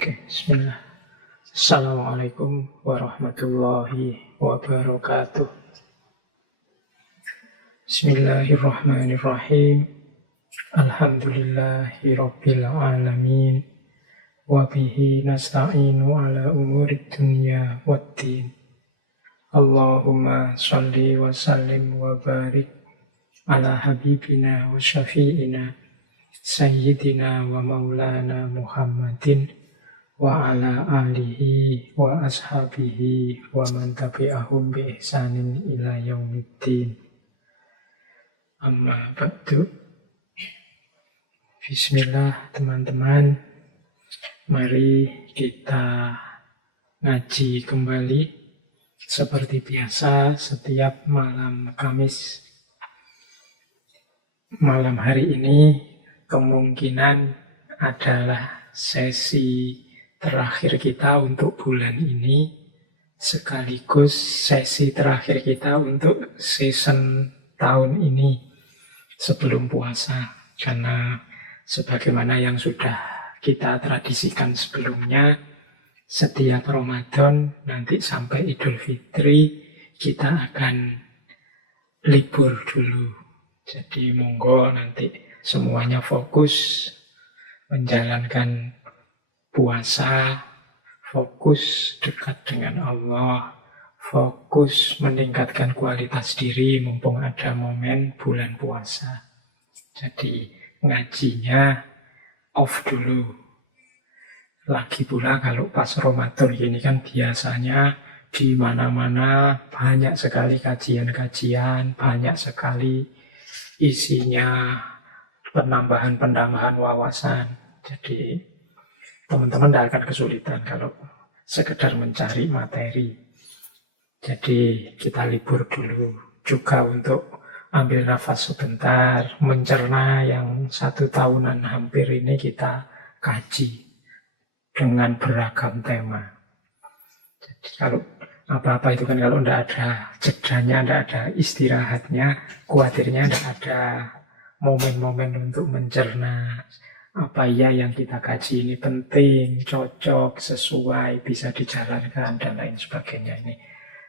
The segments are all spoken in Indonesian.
Oke, bismillah. Assalamualaikum warahmatullahi wabarakatuh. Bismillahirrahmanirrahim. Alhamdulillahi rabbil alamin. Wabihi nasta'inu ala umurid dunya waddin. Allahumma salli wa sallim wa barik ala habibina wa syafi'ina Sayyidina wa maulana Muhammadin wa ala alihi wa ashabihi wa man tabi'ahum bi ihsanin ila yaumiddin. Amma ba'du. Bismillah teman-teman. Mari kita ngaji kembali seperti biasa setiap malam Kamis. Malam hari ini kemungkinan adalah sesi terakhir kita untuk bulan ini, sekaligus sesi terakhir kita untuk season tahun ini sebelum puasa. Karena sebagaimana yang sudah kita tradisikan sebelumnya, setiap Ramadan nanti sampai Idul Fitri kita akan libur dulu. Jadi monggo nanti semuanya fokus menjalankan puasa, fokus dekat dengan Allah, fokus meningkatkan kualitas diri mumpung ada momen bulan puasa. Jadi ngajinya off dulu. Lagi pula kalau pas Ramadan gini kan biasanya di mana-mana banyak sekali kajian-kajian, banyak sekali isinya penambahan-penambahan wawasan. Jadi teman-teman tidak akan kesulitan kalau sekedar mencari materi. Jadi kita libur dulu juga untuk ambil nafas sebentar, mencerna yang 1 tahunan hampir ini kita kaji dengan beragam tema. Jadi kalau apa-apa itu kan kalau tidak ada jedanya, tidak ada istirahatnya, khawatirnya tidak ada momen-momen untuk mencerna apa ya yang kita kaji ini penting, cocok, sesuai, bisa dijalankan, dan lain sebagainya. Ini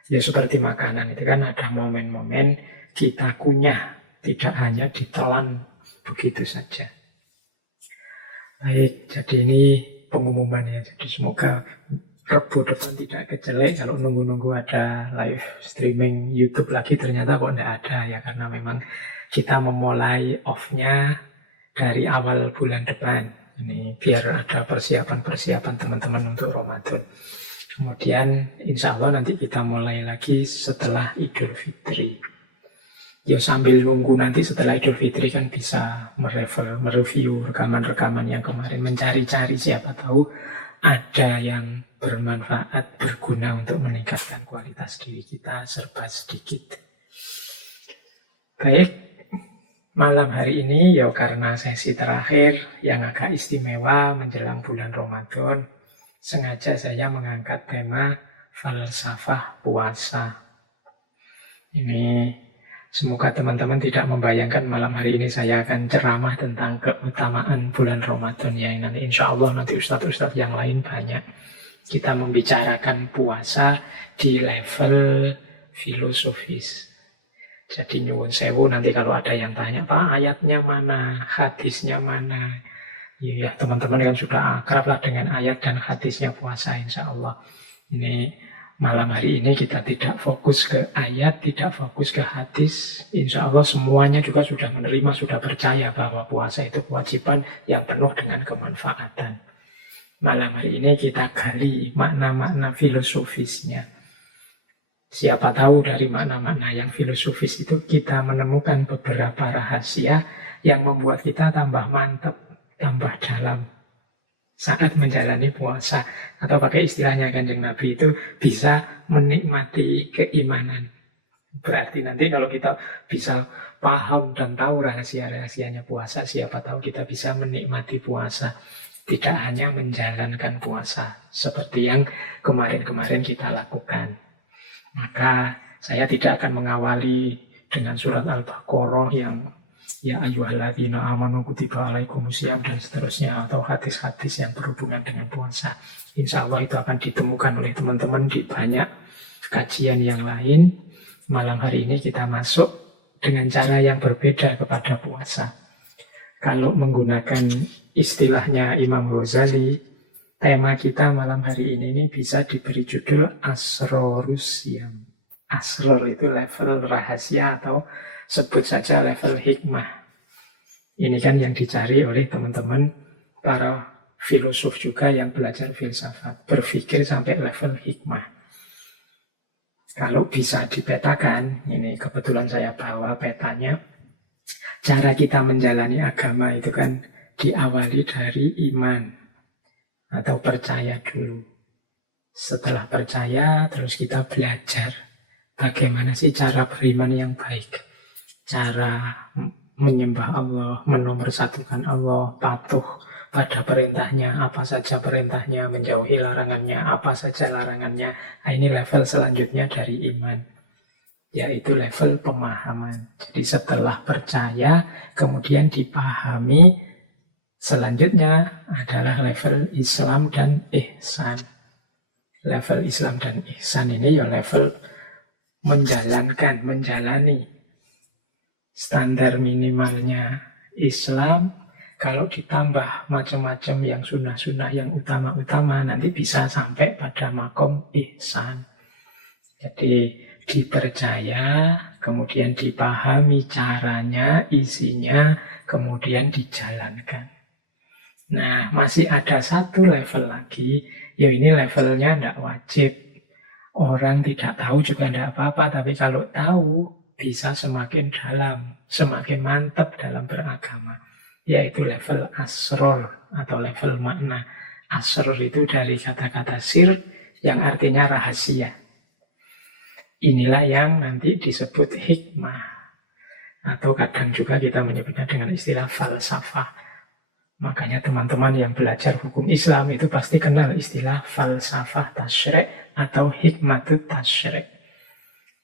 ya seperti makanan, itu kan ada momen-momen kita kunyah, tidak hanya ditelan begitu saja. Baik, jadi ini pengumumannya. Jadi semoga Rebo depan tidak kejelek kalau nunggu-nunggu ada live streaming YouTube lagi, ternyata kok tidak ada ya, karena memang kita memulai off-nya dari awal bulan depan. Ini biar ada persiapan-persiapan teman-teman untuk Ramadan. Kemudian insya Allah nanti kita mulai lagi setelah Idul Fitri. Ya sambil nunggu nanti setelah Idul Fitri kan bisa mereview rekaman-rekaman yang kemarin, mencari-cari siapa tahu ada yang bermanfaat, berguna untuk meningkatkan kualitas diri kita serba sedikit. Baik, malam hari ini ya karena sesi terakhir yang agak istimewa menjelang bulan Ramadan, sengaja saya mengangkat tema falsafah puasa. Ini semoga teman-teman tidak membayangkan malam hari ini saya akan ceramah tentang keutamaan bulan Ramadan ya. Nanti insya Allah nanti ustadz-ustadz yang lain banyak. Kita membicarakan puasa di level filosofis. Jadi nyuwun sewu nanti kalau ada yang tanya, Pak ayatnya mana, hadisnya mana. Ya teman-teman kan sudah akrab lah dengan ayat dan hadisnya puasa insya Allah. Ini malam hari ini kita tidak fokus ke ayat, tidak fokus ke hadis. Insya Allah semuanya juga sudah menerima, sudah percaya bahwa puasa itu kewajiban yang penuh dengan kemanfaatan. Malam hari ini kita gali makna-makna filosofisnya. Siapa tahu dari makna-makna yang filosofis itu kita menemukan beberapa rahasia yang membuat kita tambah mantap, tambah dalam saat menjalani puasa. Atau pakai istilahnya Kanjeng Nabi itu bisa menikmati keimanan. Berarti nanti kalau kita bisa paham dan tahu rahasia-rahasianya puasa, siapa tahu kita bisa menikmati puasa. Tidak hanya menjalankan puasa seperti yang kemarin-kemarin kita lakukan. Maka saya tidak akan mengawali dengan surat Al-Baqarah yang ya ayyuhalladzina amanu kutiba alaikumusiyam dan seterusnya, atau hadis-hadis yang berhubungan dengan puasa. Insya Allah itu akan ditemukan oleh teman-teman di banyak kajian yang lain. Malam hari ini kita masuk dengan cara yang berbeda kepada puasa. Kalau menggunakan istilahnya Imam Ghazali, tema kita malam hari ini bisa diberi judul Asrorus Siyam. Asror itu level rahasia atau sebut saja level hikmah. Ini kan yang dicari oleh teman-teman para filosof juga yang belajar filsafat. Berpikir sampai level hikmah. Kalau bisa dipetakan, ini kebetulan saya bawa petanya. Cara kita menjalani agama itu kan diawali dari iman atau percaya dulu. Setelah percaya, terus kita belajar bagaimana sih cara beriman yang baik. Cara menyembah Allah, menomorsatukan Allah, patuh pada perintahnya, apa saja perintahnya, menjauhi larangannya, apa saja larangannya. Nah, ini level selanjutnya dari iman, yaitu level pemahaman. Jadi setelah percaya, kemudian dipahami, selanjutnya adalah level Islam dan ihsan. Level Islam dan ihsan ini ya level menjalani. Standar minimalnya Islam, kalau ditambah macam-macam yang sunnah-sunnah, yang utama-utama, nanti bisa sampai pada makom ihsan. Jadi dipercaya, kemudian dipahami caranya, isinya, kemudian dijalankan. Nah, masih ada satu level lagi, ya ini levelnya tidak wajib. Orang tidak tahu juga tidak apa-apa, tapi kalau tahu bisa semakin dalam, semakin mantap dalam beragama. Yaitu level asror atau level makna. Asror itu dari kata-kata sir yang artinya rahasia. Inilah yang nanti disebut hikmah. Atau kadang juga kita menyebutnya dengan istilah falsafah. Makanya teman-teman yang belajar hukum Islam itu pasti kenal istilah falsafah tasyrik atau hikmatut tasyrik.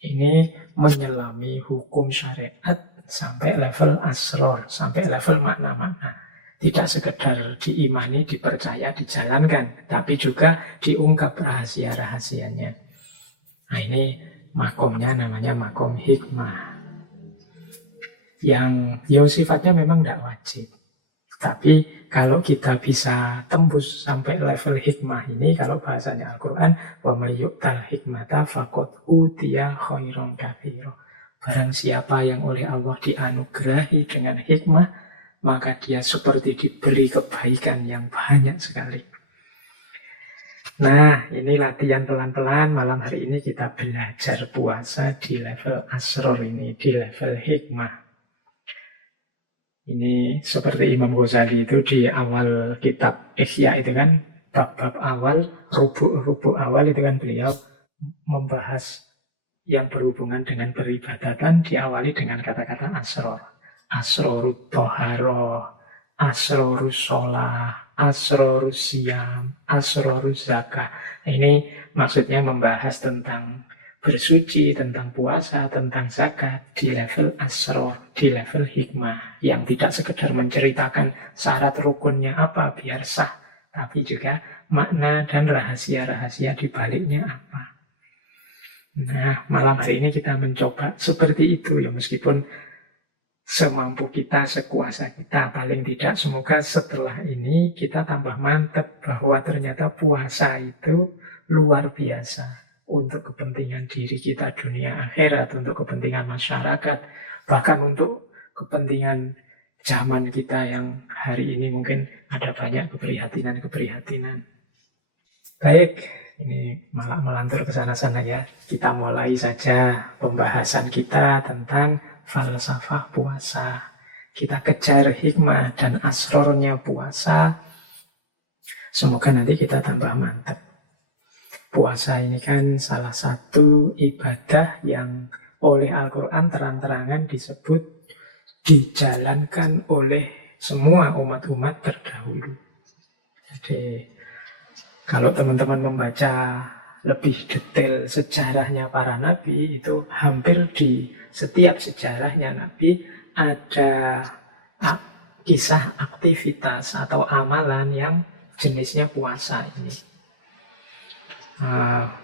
Ini menyelami hukum syariat sampai level asror, sampai level makna-makna. Tidak sekedar diimani, dipercaya, dijalankan, tapi juga diungkap rahasia-rahasianya. Nah, ini makomnya namanya makom hikmah. Yang ya sifatnya memang tidak wajib. Tapi kalau kita bisa tembus sampai level hikmah ini, kalau bahasanya Al-Quran, wa may yu'tal hikmata faqad utiya khairan katsira. Barang siapa yang oleh Allah dianugerahi dengan hikmah, maka dia seperti diberi kebaikan yang banyak sekali. Nah, ini latihan pelan-pelan. Malam hari ini kita belajar puasa di level asror ini, di level hikmah. Ini seperti Imam Ghazali itu di awal kitab Ihya itu kan, bab-bab awal, rubuk-rubuk awal itu kan beliau membahas yang berhubungan dengan peribadatan diawali dengan kata-kata asror. Asrorut toharoh, asrorus sholah, asrorus siyam, asrorus zakah. Ini maksudnya membahas tentang bersuci, tentang puasa, tentang zakat di level asror, di level hikmah, yang tidak sekedar menceritakan syarat rukunnya apa biar sah, tapi juga makna dan rahasia-rahasia di baliknya apa. Nah, malam hari ini kita mencoba seperti itu ya, meskipun semampu kita, sekuasa kita, paling tidak semoga setelah ini kita tambah mantap bahwa ternyata puasa itu luar biasa. Untuk kepentingan diri kita dunia akhirat, untuk kepentingan masyarakat, bahkan untuk kepentingan zaman kita yang hari ini mungkin ada banyak keprihatinan-keprihatinan. Baik, ini malah melantur ke sana-sana ya. Kita mulai saja pembahasan kita tentang falsafah puasa. Kita kejar hikmah dan asrornya puasa. Semoga nanti kita tambah mantap. Puasa ini kan salah satu ibadah yang oleh Al-Quran terang-terangan disebut dijalankan oleh semua umat-umat terdahulu. Jadi kalau teman-teman membaca lebih detail sejarahnya para nabi, itu hampir di setiap sejarahnya nabi ada kisah aktivitas atau amalan yang jenisnya puasa ini.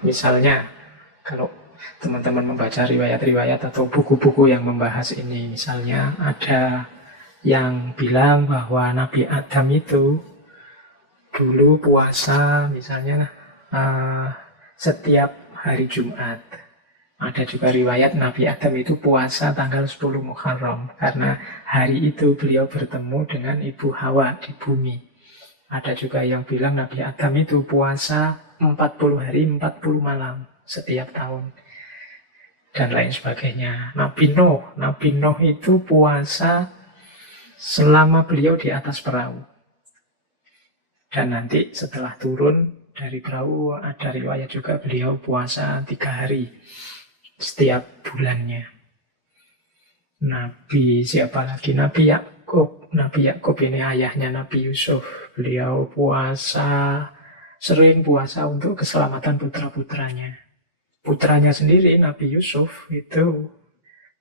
Misalnya, kalau teman-teman membaca riwayat-riwayat atau buku-buku yang membahas ini, misalnya ada yang bilang bahwa Nabi Adam itu dulu puasa misalnya setiap hari Jumat. Ada juga riwayat Nabi Adam itu puasa tanggal 10 Muharram karena hari itu beliau bertemu dengan Ibu Hawa di bumi. Ada juga yang bilang Nabi Adam itu puasa 40 hari 40 malam setiap tahun dan lain sebagainya. Nabi Nuh itu puasa selama beliau di atas perahu. Dan nanti setelah turun dari perahu ada riwayat juga beliau puasa 3 hari setiap bulannya. Nabi siapa lagi? Nabi Yakub. Nabi Yakub ini ayahnya Nabi Yusuf. Beliau sering puasa untuk keselamatan putra-putranya. Putranya sendiri Nabi Yusuf itu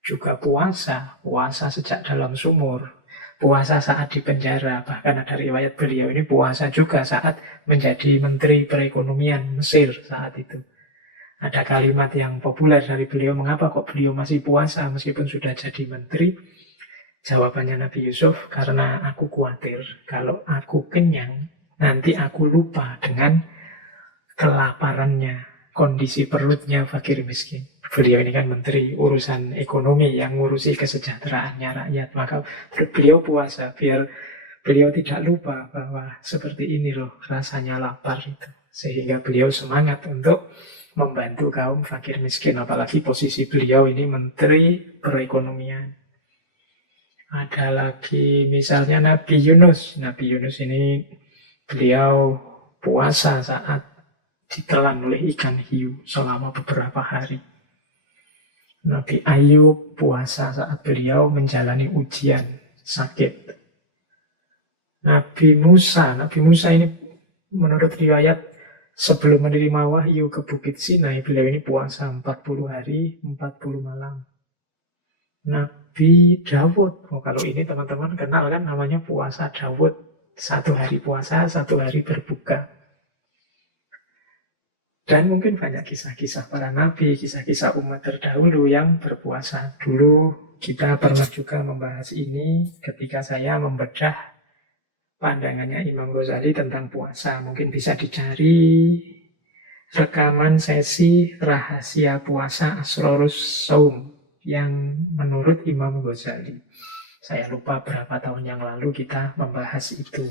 juga puasa sejak dalam sumur. Puasa saat di penjara. Bahkan ada riwayat beliau ini puasa juga saat menjadi Menteri Perekonomian Mesir saat itu. Ada kalimat yang populer dari beliau, mengapa kok beliau masih puasa meskipun sudah jadi menteri? Jawabannya Nabi Yusuf, karena aku khawatir kalau aku kenyang, nanti aku lupa dengan kelaparannya, kondisi perutnya fakir miskin. Beliau ini kan menteri urusan ekonomi yang ngurusi kesejahteraannya rakyat. Maka beliau puasa biar beliau tidak lupa bahwa seperti ini loh rasanya lapar itu. Sehingga beliau semangat untuk membantu kaum fakir miskin, apalagi posisi beliau ini menteri perekonomian. Ada lagi misalnya Nabi Yunus. Nabi Yunus ini beliau puasa saat ditelan oleh ikan hiu selama beberapa hari. Nabi Ayub puasa saat beliau menjalani ujian sakit. Nabi Musa ini menurut riwayat sebelum menerima wahyu ke Bukit Sinai, beliau ini puasa 40 hari, 40 malam. Nabi Dawud, kalau ini teman-teman kenal kan namanya puasa Dawud. 1 hari puasa, 1 hari berbuka. Dan mungkin banyak kisah-kisah para nabi, kisah-kisah umat terdahulu yang berpuasa. Dulu kita pernah juga membahas ini ketika saya membedah pandangannya Imam Ghazali tentang puasa. Mungkin bisa dicari rekaman sesi rahasia puasa Asrorus Saum yang menurut Imam Ghazali. Saya lupa berapa tahun yang lalu kita membahas itu.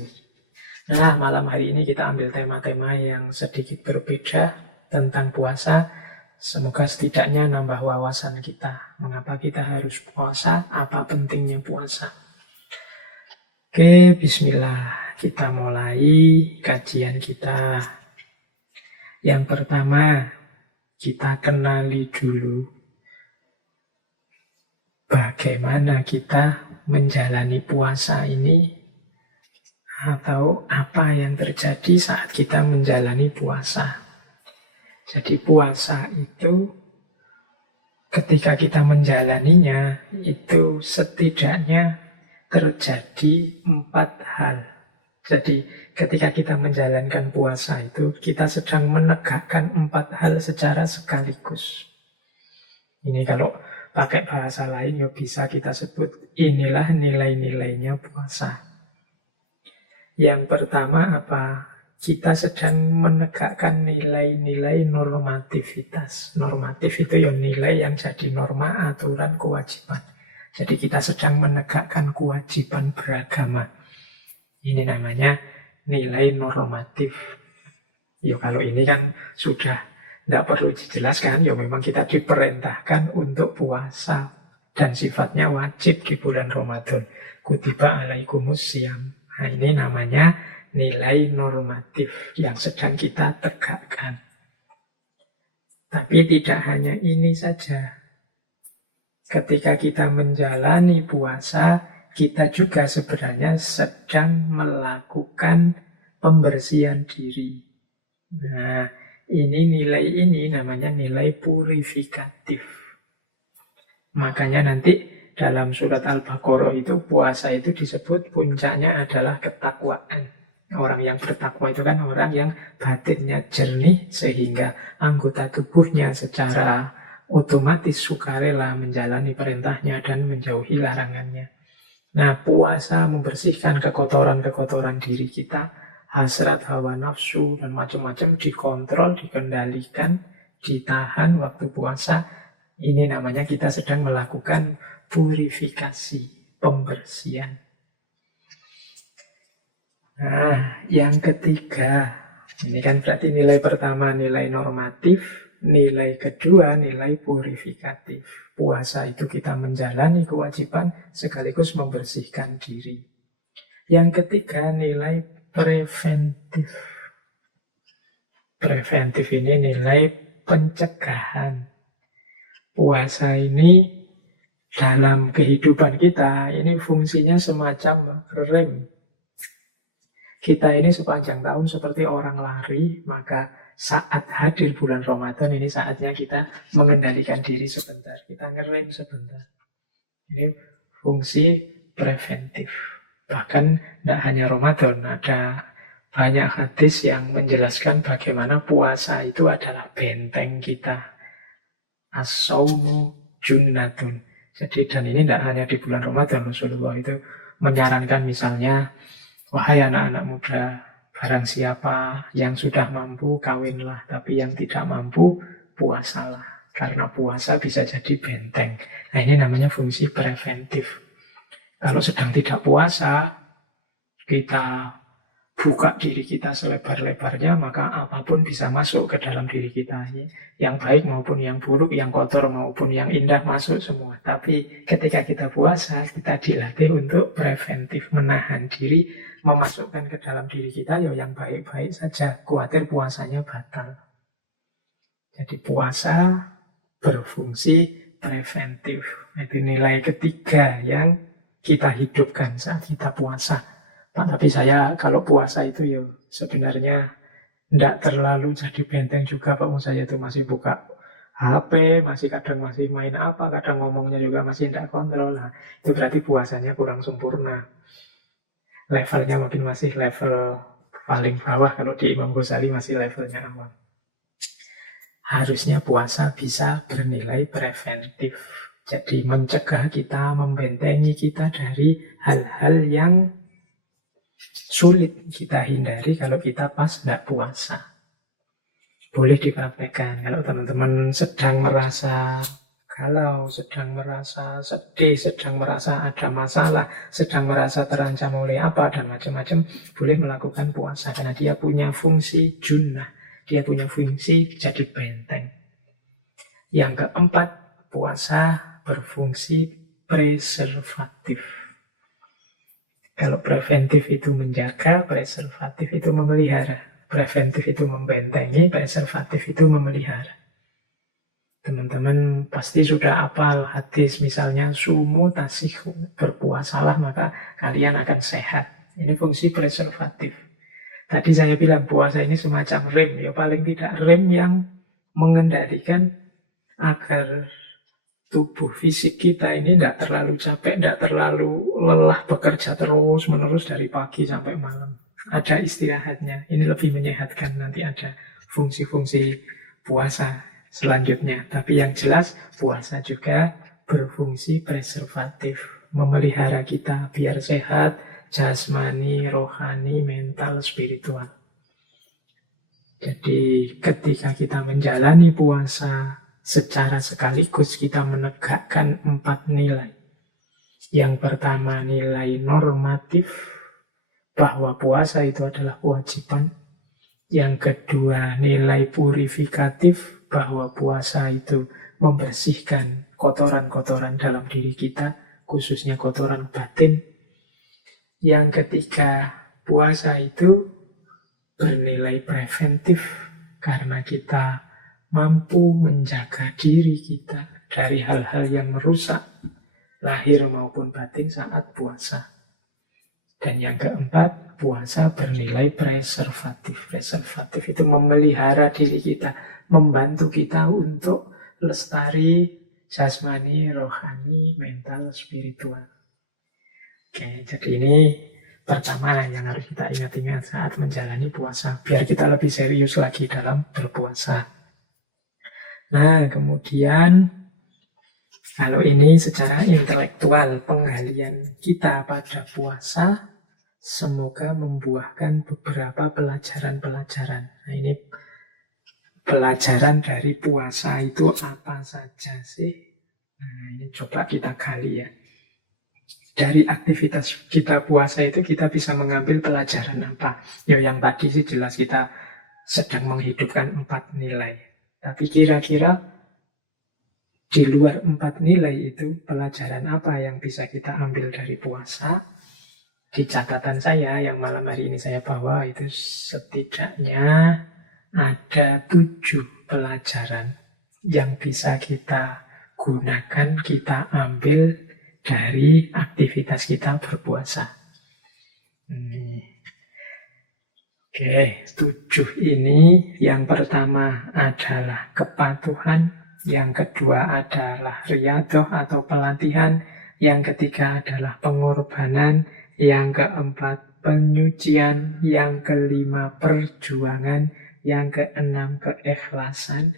Nah, malam hari ini kita ambil tema-tema yang sedikit berbeda tentang puasa. Semoga setidaknya nambah wawasan kita. Mengapa kita harus puasa? Apa pentingnya puasa? Oke, bismillah. Kita mulai kajian kita. Yang pertama, kita kenali dulu bagaimana kita menjalani puasa ini, atau apa yang terjadi saat kita menjalani puasa. Jadi puasa itu ketika kita menjalaninya itu setidaknya terjadi 4 hal. Jadi ketika kita menjalankan puasa itu kita sedang menegakkan 4 hal secara sekaligus. Ini kalau pakai bahasa lain ya bisa kita sebut inilah nilai-nilainya puasa. Yang pertama apa? Kita sedang menegakkan nilai-nilai normativitas. Normatif itu ya nilai yang jadi norma, aturan, kewajiban. Jadi kita sedang menegakkan kewajiban beragama. Ini namanya nilai normatif. Ya kalau ini kan sudah tidak perlu dijelaskan. Ya memang kita diperintahkan untuk puasa. Dan sifatnya wajib di bulan Ramadan. Kutiba alaikumus syiyam. Nah ini namanya nilai normatif yang sedang kita tegakkan. Tapi tidak hanya ini saja. Ketika kita menjalani puasa, kita juga sebenarnya sedang melakukan pembersihan diri. Nah, nilai ini namanya nilai purifikatif. Makanya nanti dalam surat Al-Baqarah itu puasa itu disebut puncaknya adalah ketakwaan. Orang yang bertakwa itu kan orang yang batinnya jernih sehingga anggota tubuhnya secara otomatis sukarela menjalani perintahnya dan menjauhi larangannya. Nah, puasa membersihkan kekotoran-kekotoran diri kita, hasrat, hawa nafsu, dan macam-macam dikontrol, dikendalikan, ditahan waktu puasa. Ini namanya kita sedang melakukan purifikasi, pembersihan. Nah, yang ketiga, ini kan berarti nilai pertama nilai normatif, nilai kedua nilai purifikatif. Puasa itu kita menjalani kewajiban sekaligus membersihkan diri. Yang ketiga nilai preventif. Preventif ini nilai pencegahan. Puasa ini dalam kehidupan kita ini fungsinya semacam rem. Kita ini sepanjang tahun seperti orang lari, maka saat hadir bulan Ramadan ini saatnya kita mengendalikan diri sebentar. Kita ngerem sebentar. Ini fungsi preventif. Bahkan tidak hanya Ramadan, ada banyak hadis yang menjelaskan bagaimana puasa itu adalah benteng kita. As-sawmu junnatun. Jadi dan ini tidak hanya di bulan Ramadan, Rasulullah itu menyarankan misalnya, wahai anak-anak muda, barang siapa yang sudah mampu, kawinlah. Tapi yang tidak mampu, puasalah. Karena puasa bisa jadi benteng. Nah, ini namanya fungsi preventif. Kalau sedang tidak puasa, kita buka diri kita selebar-lebarnya, maka apapun bisa masuk ke dalam diri kita. Yang baik maupun yang buruk, yang kotor maupun yang indah masuk semua. Tapi ketika kita puasa, kita dilatih untuk preventif, menahan diri, memasukkan ke dalam diri kita yang baik-baik saja, khawatir puasanya batal. Jadi puasa berfungsi preventif. Itu nilai ketiga yang kita hidupkan saat kita puasa. Pak, tapi saya kalau puasa itu sebenarnya tidak terlalu jadi benteng juga, Pak. Saya itu masih buka HP, kadang masih main apa, kadang ngomongnya juga masih tidak kontrol. Nah, itu berarti puasanya kurang sempurna. Levelnya mungkin masih level paling bawah, kalau di Imam Ghazali masih levelnya awal. Harusnya puasa bisa bernilai preventif. Jadi mencegah kita, membentengi kita dari hal-hal yang sulit kita hindari kalau kita pas tidak puasa. Boleh dipraktekkan kalau teman-teman sedang merasa galau, sedang merasa sedih, sedang merasa ada masalah, sedang merasa terancam oleh apa, dan macam-macam, boleh melakukan puasa. Karena dia punya fungsi junnah, dia punya fungsi jadi benteng. Yang keempat, puasa berfungsi preservatif. Kalau preventif itu menjaga, preservatif itu memelihara. Preventif itu membentengi, preservatif itu memelihara. Teman-teman pasti sudah hafal hadis misalnya sumu tasihhu, berpuasalah maka kalian akan sehat. Ini fungsi preservatif. Tadi saya bilang puasa ini semacam rem, paling tidak rem yang mengendalikan agar tubuh fisik kita ini tidak terlalu capek, tidak terlalu lelah bekerja terus-menerus dari pagi sampai malam. Ada istirahatnya, ini lebih menyehatkan, nanti ada fungsi-fungsi puasa selanjutnya. Tapi yang jelas puasa juga berfungsi preservatif, memelihara kita biar sehat, jasmani, rohani, mental, spiritual. Jadi ketika kita menjalani puasa secara sekaligus kita menegakkan 4 nilai. Yang pertama nilai normatif, bahwa puasa itu adalah kewajiban. Yang kedua nilai purifikatif, bahwa puasa itu membersihkan kotoran-kotoran dalam diri kita, khususnya kotoran batin. Yang ketiga, puasa itu bernilai preventif karena kita mampu menjaga diri kita dari hal-hal yang merusak lahir maupun batin saat puasa. Dan yang keempat, puasa bernilai preservatif. Preservatif itu memelihara diri kita, membantu kita untuk lestari jasmani, rohani, mental, spiritual. Oke, jadi ini pertama yang harus kita ingat-ingat saat menjalani puasa, biar kita lebih serius lagi dalam berpuasa. Nah, kemudian kalau ini secara intelektual, penggalian kita pada puasa semoga membuahkan beberapa pelajaran-pelajaran. Nah, ini pelajaran dari puasa itu apa saja sih? Nah, ini coba kita gali ya. Dari aktivitas kita puasa itu kita bisa mengambil pelajaran apa? Ya yang tadi sih jelas kita sedang menghidupkan 4 nilai. Tapi kira-kira di luar 4 nilai itu pelajaran apa yang bisa kita ambil dari puasa? Di catatan saya yang malam hari ini saya bawa itu setidaknya ada 7 pelajaran yang bisa kita gunakan, kita ambil dari aktivitas kita berpuasa. Oke, 7 ini yang pertama adalah kepatuhan, yang kedua adalah riyadhah atau pelatihan, yang ketiga adalah pengorbanan, yang keempat penyucian, yang kelima perjuangan, yang keenam keikhlasan,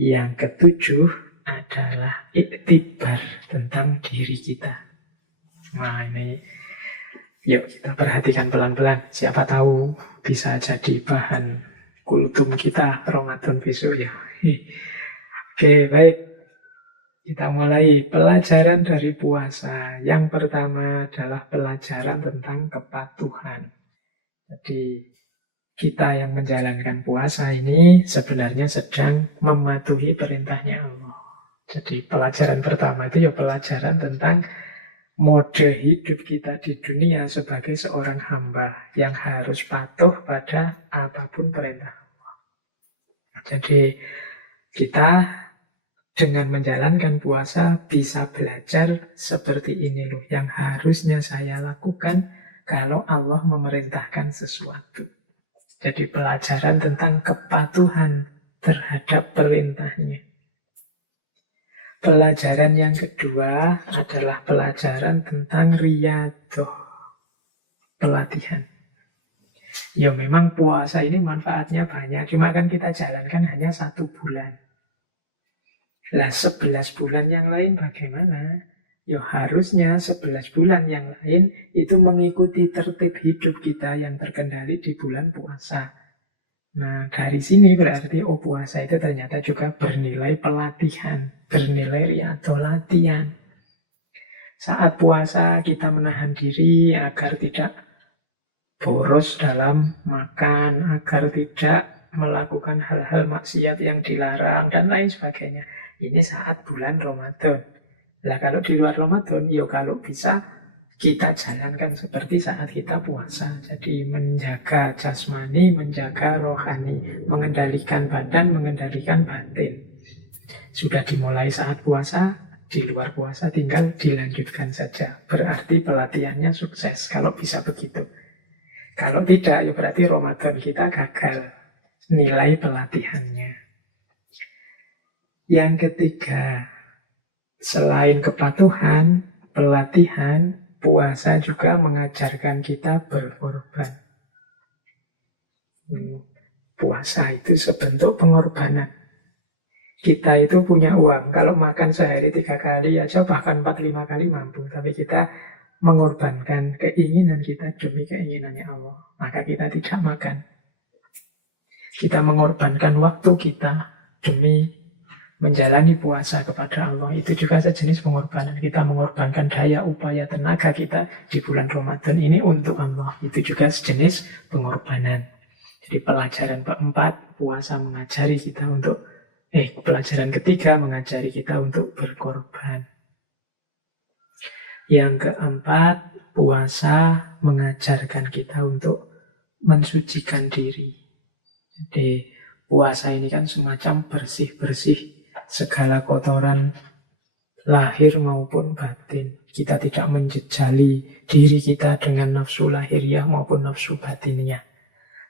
yang ketujuh adalah iktibar tentang diri kita. Nah ini yuk kita perhatikan pelan-pelan. Siapa tahu bisa jadi bahan kultum kita Ramadan besok ya. Oke, baik. Kita mulai pelajaran dari puasa. Yang pertama adalah pelajaran tentang kepatuhan. Jadi kita yang menjalankan puasa ini sebenarnya sedang mematuhi perintahnya Allah. Jadi pelajaran pertama itu ya pelajaran tentang mode hidup kita di dunia sebagai seorang hamba yang harus patuh pada apapun perintah Allah. Jadi kita dengan menjalankan puasa bisa belajar seperti ini loh yang harusnya saya lakukan kalau Allah memerintahkan sesuatu. Jadi pelajaran tentang kepatuhan terhadap perintahnya. Pelajaran yang kedua adalah pelajaran tentang riyadhah, pelatihan. Ya memang puasa ini manfaatnya banyak, cuma kan kita jalankan hanya 1 bulan. Lah 11 bulan yang lain bagaimana? Ya harusnya 11 bulan yang lain itu mengikuti tertib hidup kita yang terkendali di bulan puasa. Nah, dari sini berarti puasa itu ternyata juga bernilai pelatihan, bernilai riyadhah, latihan. Saat puasa kita menahan diri agar tidak boros dalam makan, agar tidak melakukan hal-hal maksiat yang dilarang, dan lain sebagainya. Ini saat bulan Ramadan. Nah, kalau di luar Ramadan, ya kalau bisa kita jalankan seperti saat kita puasa. Jadi menjaga jasmani, menjaga rohani, mengendalikan badan, mengendalikan batin. Sudah dimulai saat puasa, di luar puasa tinggal dilanjutkan saja. Berarti pelatihannya sukses kalau bisa begitu. Kalau tidak, ya berarti Ramadan kita gagal nilai pelatihannya. Yang ketiga, selain kepatuhan, pelatihan, puasa juga mengajarkan kita berkorban. Puasa itu sebentuk pengorbanan. Kita itu punya uang. Kalau makan sehari 3 kali aja, bahkan 4-5 kali mampu. Tapi kita mengorbankan keinginan kita demi keinginannya Allah. Maka kita tidak makan. Kita mengorbankan waktu kita demi menjalani puasa kepada Allah. Itu juga sejenis pengorbanan. Kita mengorbankan daya, upaya, tenaga kita di bulan Ramadan ini untuk Allah. Itu juga sejenis pengorbanan. Jadi pelajaran keempat, puasa mengajari kita untuk pelajaran ketiga mengajari kita untuk berkorban. Yang keempat, puasa mengajarkan kita untuk mensucikan diri. Jadi puasa ini kan semacam bersih-bersih segala kotoran lahir maupun batin. Kita tidak menjejali diri kita dengan nafsu lahiriah maupun nafsu batiniah.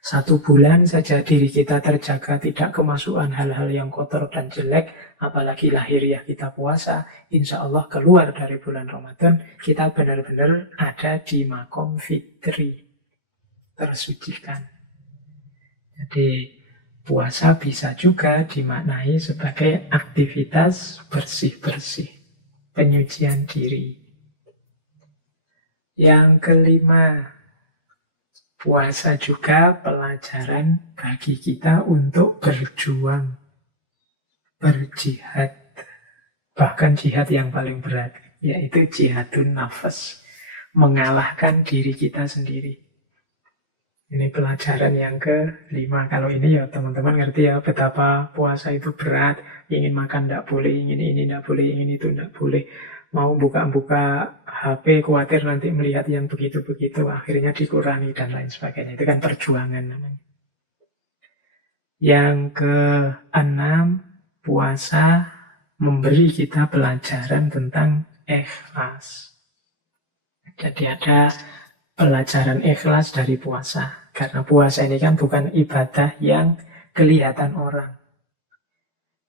1 bulan saja diri kita terjaga, tidak kemasukan hal-hal yang kotor dan jelek, apalagi lahiriah kita puasa, insya Allah keluar dari bulan Ramadan, kita benar-benar ada di makom fitri, tersucikan. Jadi puasa bisa juga dimaknai sebagai aktivitas bersih-bersih, penyucian diri. Yang kelima, puasa juga pelajaran bagi kita untuk berjuang, berjihad. Bahkan jihad yang paling berat, yaitu jihadun nafas, mengalahkan diri kita sendiri. Ini pelajaran yang kelima. Kalau ini ya teman-teman ngerti ya betapa puasa itu berat. Ingin makan tidak boleh, ingin ini tidak boleh, ingin itu tidak boleh. Mau buka-buka HP, khawatir nanti melihat yang begitu-begitu, akhirnya dikurangi dan lain sebagainya. Itu kan perjuangan namanya. Yang keenam, puasa memberi kita pelajaran tentang ikhlas. Jadi ada pelajaran ikhlas dari puasa. Karena puasa ini kan bukan ibadah yang kelihatan orang.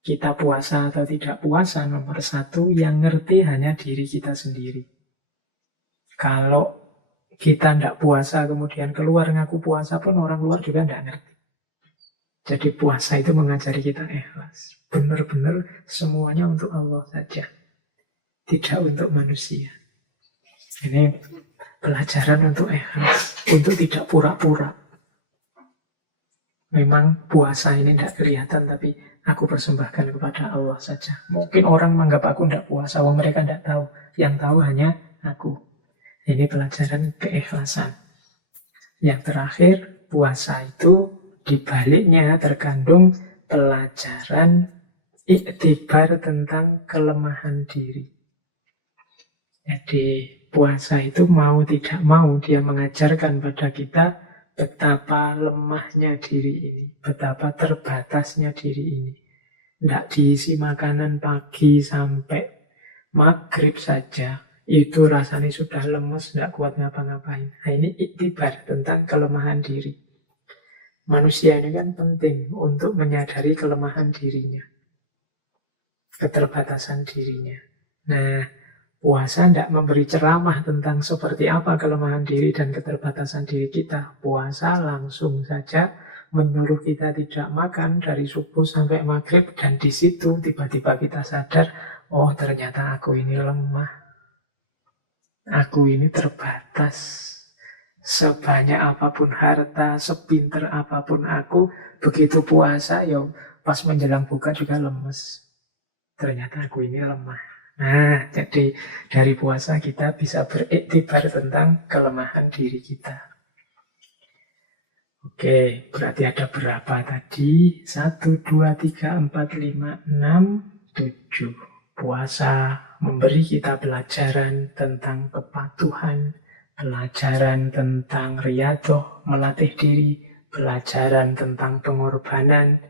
Kita puasa atau tidak puasa, nomor 1 yang ngerti hanya diri kita sendiri. Kalau kita tidak puasa kemudian keluar ngaku puasa pun orang luar juga tidak ngerti. Jadi puasa itu mengajari kita ikhlas. Benar-benar semuanya untuk Allah saja. Tidak untuk manusia. Ini pelajaran untuk ikhlas. Untuk tidak pura-pura. Memang puasa ini tidak kelihatan, tapi aku persembahkan kepada Allah saja. Mungkin orang menganggap aku tidak puasa, mereka tidak tahu. Yang tahu hanya aku. Ini pelajaran keikhlasan. Yang terakhir, puasa itu dibaliknya terkandung pelajaran iktibar tentang kelemahan diri. Jadi puasa itu mau tidak mau dia mengajarkan pada kita betapa lemahnya diri ini, betapa terbatasnya diri ini. Tidak diisi makanan pagi sampai maghrib saja, itu rasanya sudah lemes, tidak kuat ngapa-ngapain. Nah, ini iktibar tentang kelemahan diri. Manusia ini kan penting untuk menyadari kelemahan dirinya, keterbatasan dirinya. Nah, puasa tidak memberi ceramah tentang seperti apa kelemahan diri dan keterbatasan diri kita. Puasa langsung saja menyuruh kita tidak makan dari subuh sampai maghrib, dan di situ tiba-tiba kita sadar, oh ternyata aku ini lemah, aku ini terbatas. Sebanyak apapun harta, sepinter apapun aku, begitu puasa, ya pas menjelang buka juga lemes. Ternyata aku ini lemah. Nah, jadi dari puasa kita bisa beriktibar tentang kelemahan diri kita. Oke, berarti ada berapa tadi? 1, 2, 3, 4, 5, 6, 7. Puasa memberi kita pelajaran tentang kepatuhan, pelajaran tentang riyadhah, melatih diri, pelajaran tentang pengorbanan,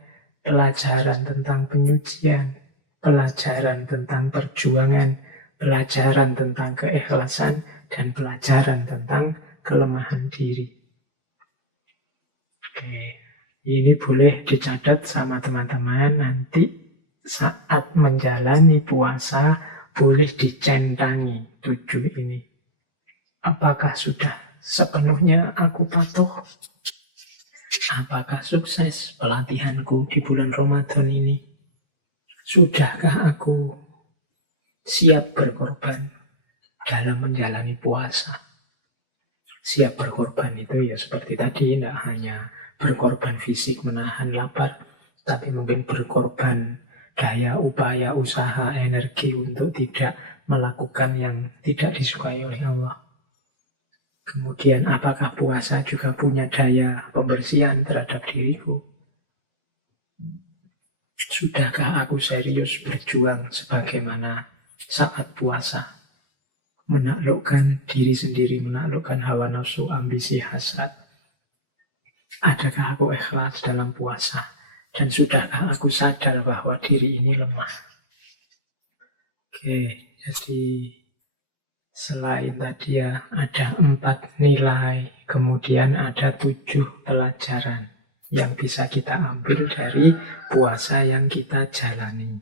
pelajaran tentang penyucian, pelajaran tentang perjuangan, pelajaran tentang keikhlasan, dan pelajaran tentang kelemahan diri. Oke, ini boleh dicatat sama teman-teman. Nanti saat menjalani puasa boleh dicentangi 7 ini. Apakah sudah sepenuhnya aku patuh? Apakah sukses pelatihanku di bulan Ramadan ini? Sudahkah aku siap berkorban dalam menjalani puasa? Siap berkorban itu ya seperti tadi, tidak hanya berkorban fisik menahan lapar, tapi mungkin berkorban daya, upaya, usaha, energi untuk tidak melakukan yang tidak disukai oleh Allah. Kemudian apakah puasa juga punya daya pembersihan terhadap diriku? Sudahkah aku serius berjuang sebagaimana saat puasa? Menaklukkan diri sendiri, menaklukkan hawa nafsu, ambisi, hasad. Adakah aku ikhlas dalam puasa? Dan sudahkah aku sadar bahwa diri ini lemah? Oke, jadi Selain tadi ya ada 4 nilai, kemudian ada 7 pelajaran yang bisa kita ambil dari puasa yang kita jalani.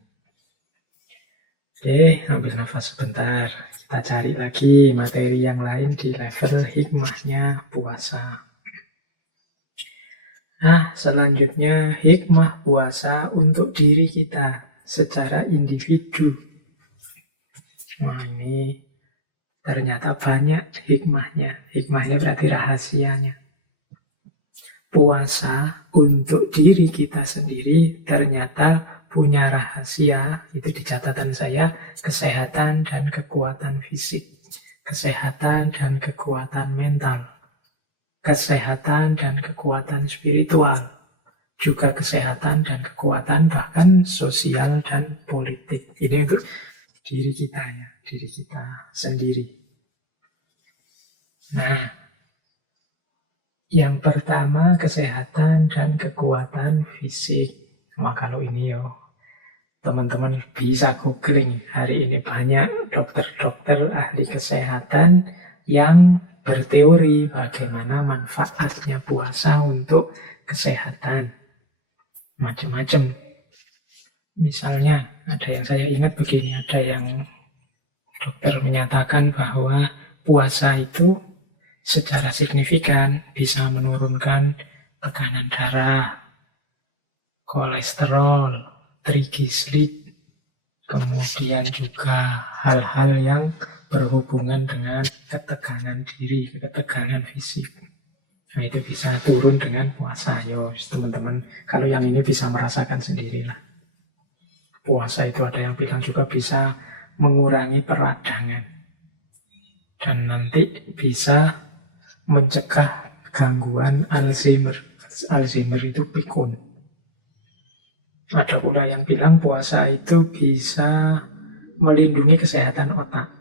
Oke, ambil nafas sebentar. Kita cari lagi materi yang lain di level hikmahnya puasa. Nah, selanjutnya hikmah puasa untuk diri kita secara individu. Nah, ini ternyata banyak hikmahnya. Hikmahnya berarti rahasianya. Puasa untuk diri kita sendiri ternyata punya rahasia. Itu di catatan saya, kesehatan dan kekuatan fisik. Kesehatan dan kekuatan mental. Kesehatan dan kekuatan spiritual. Juga kesehatan dan kekuatan bahkan sosial dan politik. Ini untuk diri kita ya, diri kita sendiri. Nah, yang pertama kesehatan dan kekuatan fisik. Wah, kalau ini teman-teman bisa googling. Hari ini banyak dokter-dokter ahli kesehatan yang berteori bagaimana manfaatnya puasa untuk kesehatan. Macam-macam. Misalnya, ada yang saya ingat begini, ada yang dokter menyatakan bahwa puasa itu secara signifikan bisa menurunkan tekanan darah, kolesterol, trigliserid, kemudian juga hal-hal yang berhubungan dengan ketegangan diri, ketegangan fisik. Nah, itu bisa turun dengan puasa. Teman-teman, kalau yang ini bisa merasakan sendirilah. Puasa itu ada yang bilang juga bisa mengurangi peradangan. Dan nanti bisa mencegah gangguan Alzheimer. Alzheimer itu pikun. Ada pula yang bilang puasa itu bisa melindungi kesehatan otak.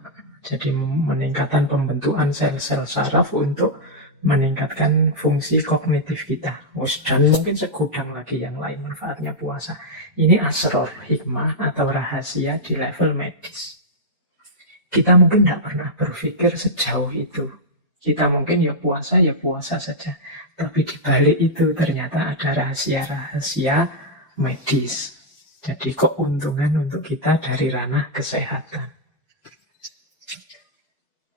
Jadi meningkatkan pembentukan sel-sel saraf untuk meningkatkan fungsi kognitif kita. Dan mungkin segudang lagi yang lain manfaatnya puasa. Ini asror, hikmah atau rahasia di level medis. Kita mungkin tidak pernah berpikir sejauh itu. Kita mungkin ya puasa saja. Tapi di balik itu ternyata ada rahasia-rahasia medis. Jadi keuntungan untuk kita dari ranah kesehatan.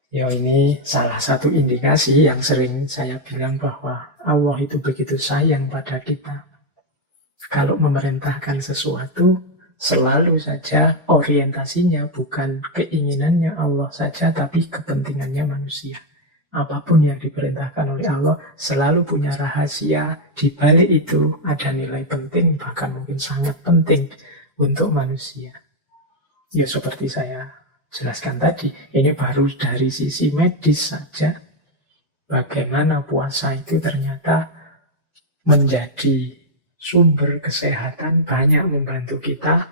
Ini salah satu indikasi yang sering saya bilang bahwa Allah itu begitu sayang pada kita. Kalau memerintahkan sesuatu, selalu saja orientasinya bukan keinginannya Allah saja, tapi kepentingannya manusia. Apapun yang diperintahkan oleh Allah selalu punya rahasia. Di balik itu ada nilai penting, bahkan mungkin sangat penting untuk manusia. Seperti saya jelaskan tadi, ini baru dari sisi medis saja. Bagaimana puasa itu ternyata menjadi sumber kesehatan, banyak membantu kita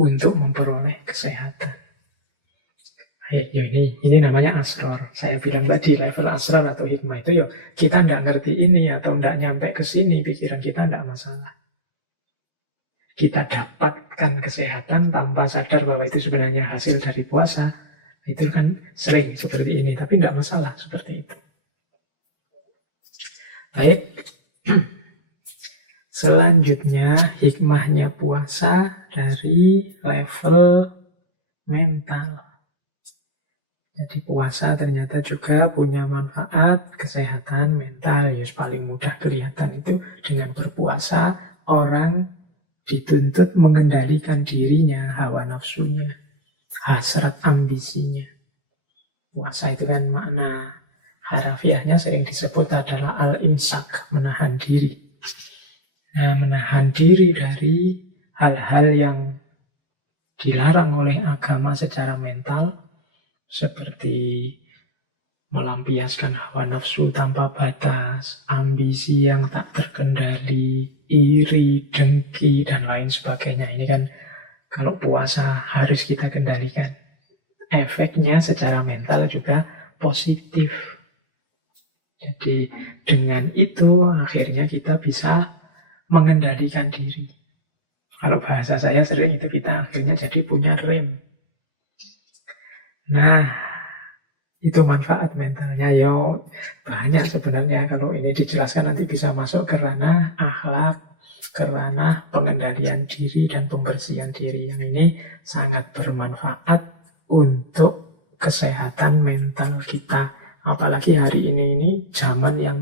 untuk memperoleh kesehatan. Ini namanya asror. Saya bilang tadi level asror atau hikmah itu kita tidak ngerti ini atau tidak nyampe ke sini, pikiran kita tidak masalah. Kita dapatkan kesehatan tanpa sadar bahwa itu sebenarnya hasil dari puasa. Itu kan sering seperti ini, tapi tidak masalah seperti itu. Baik. Selanjutnya hikmahnya puasa dari level mental. Jadi puasa ternyata juga punya manfaat kesehatan mental. Paling mudah kelihatan itu dengan berpuasa orang dituntut mengendalikan dirinya, hawa nafsunya, hasrat ambisinya. Puasa itu kan makna harafiahnya sering disebut adalah al-imsak, menahan diri. Nah, menahan diri dari hal-hal yang dilarang oleh agama secara mental, seperti melampiaskan hawa nafsu tanpa batas, ambisi yang tak terkendali, iri, dengki, dan lain sebagainya. Ini kan kalau puasa harus kita kendalikan. Efeknya secara mental juga positif. Jadi dengan itu akhirnya kita bisa mengendalikan diri. Kalau bahasa saya sering itu kita akhirnya jadi punya rem. Nah, Itu manfaat mentalnya. Yo, banyak sebenarnya. Kalau ini dijelaskan nanti bisa masuk ke ranah akhlak, ke ranah pengendalian diri dan pembersihan diri. Yang ini sangat bermanfaat untuk kesehatan mental kita. Apalagi hari ini zaman yang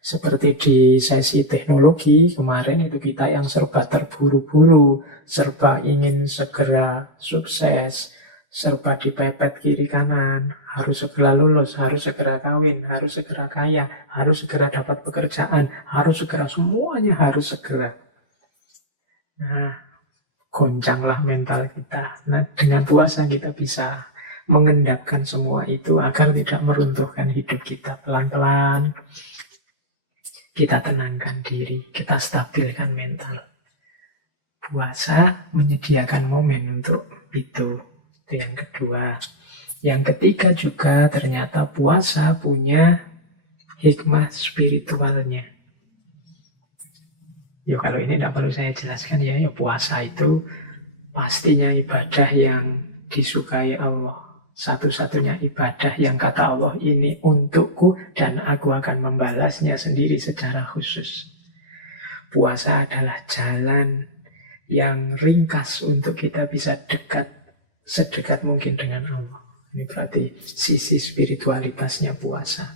seperti di sesi teknologi kemarin itu kita yang serba terburu-buru, serba ingin segera sukses, serba dipepet kiri kanan, harus segera lulus, harus segera kawin, harus segera kaya, harus segera dapat pekerjaan, harus segera, semuanya harus segera. Nah, goncanglah mental kita. Nah, dengan puasa kita bisa mengendapkan semua itu agar tidak meruntuhkan hidup kita. Pelan-pelan kita tenangkan diri, kita stabilkan mental. Puasa menyediakan momen untuk itu. Itu yang kedua. Yang ketiga juga ternyata puasa punya hikmah spiritualnya. Ya kalau ini tidak perlu saya jelaskan ya, puasa itu pastinya ibadah yang disukai Allah. Satu-satunya ibadah yang kata Allah ini untukku dan aku akan membalasnya sendiri secara khusus. Puasa adalah jalan yang ringkas untuk kita bisa dekat, sedekat mungkin dengan Allah. Ini berarti sisi spiritualitasnya puasa.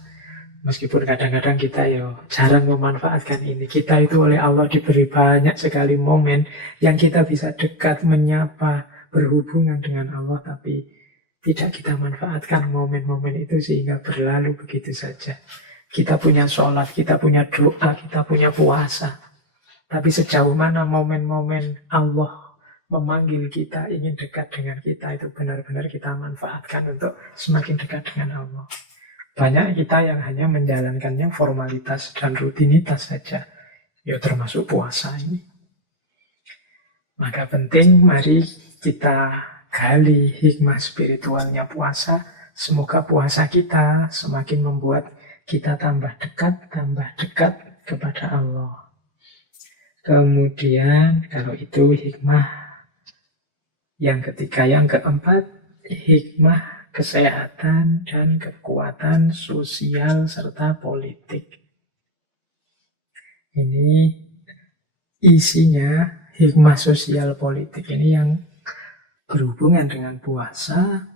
Meskipun kadang-kadang kita jarang memanfaatkan ini. Kita itu oleh Allah diberi banyak sekali momen yang kita bisa dekat, menyapa, berhubungan dengan Allah. Tapi tidak kita manfaatkan momen-momen itu sehingga berlalu begitu saja. Kita punya sholat, kita punya doa, kita punya puasa. Tapi sejauh mana momen-momen Allah memanggil kita, ingin dekat dengan kita, itu benar-benar kita manfaatkan untuk semakin dekat dengan Allah. Banyak kita yang hanya menjalankannya formalitas dan rutinitas saja. Ya termasuk puasa ini. Maka penting mari kita gali hikmah spiritualnya puasa. Semoga puasa kita semakin membuat kita tambah dekat kepada Allah. Kemudian kalau itu hikmah yang ketiga, yang keempat, hikmah kesehatan dan kekuatan sosial serta politik. Ini isinya hikmah sosial politik ini yang berhubungan dengan puasa.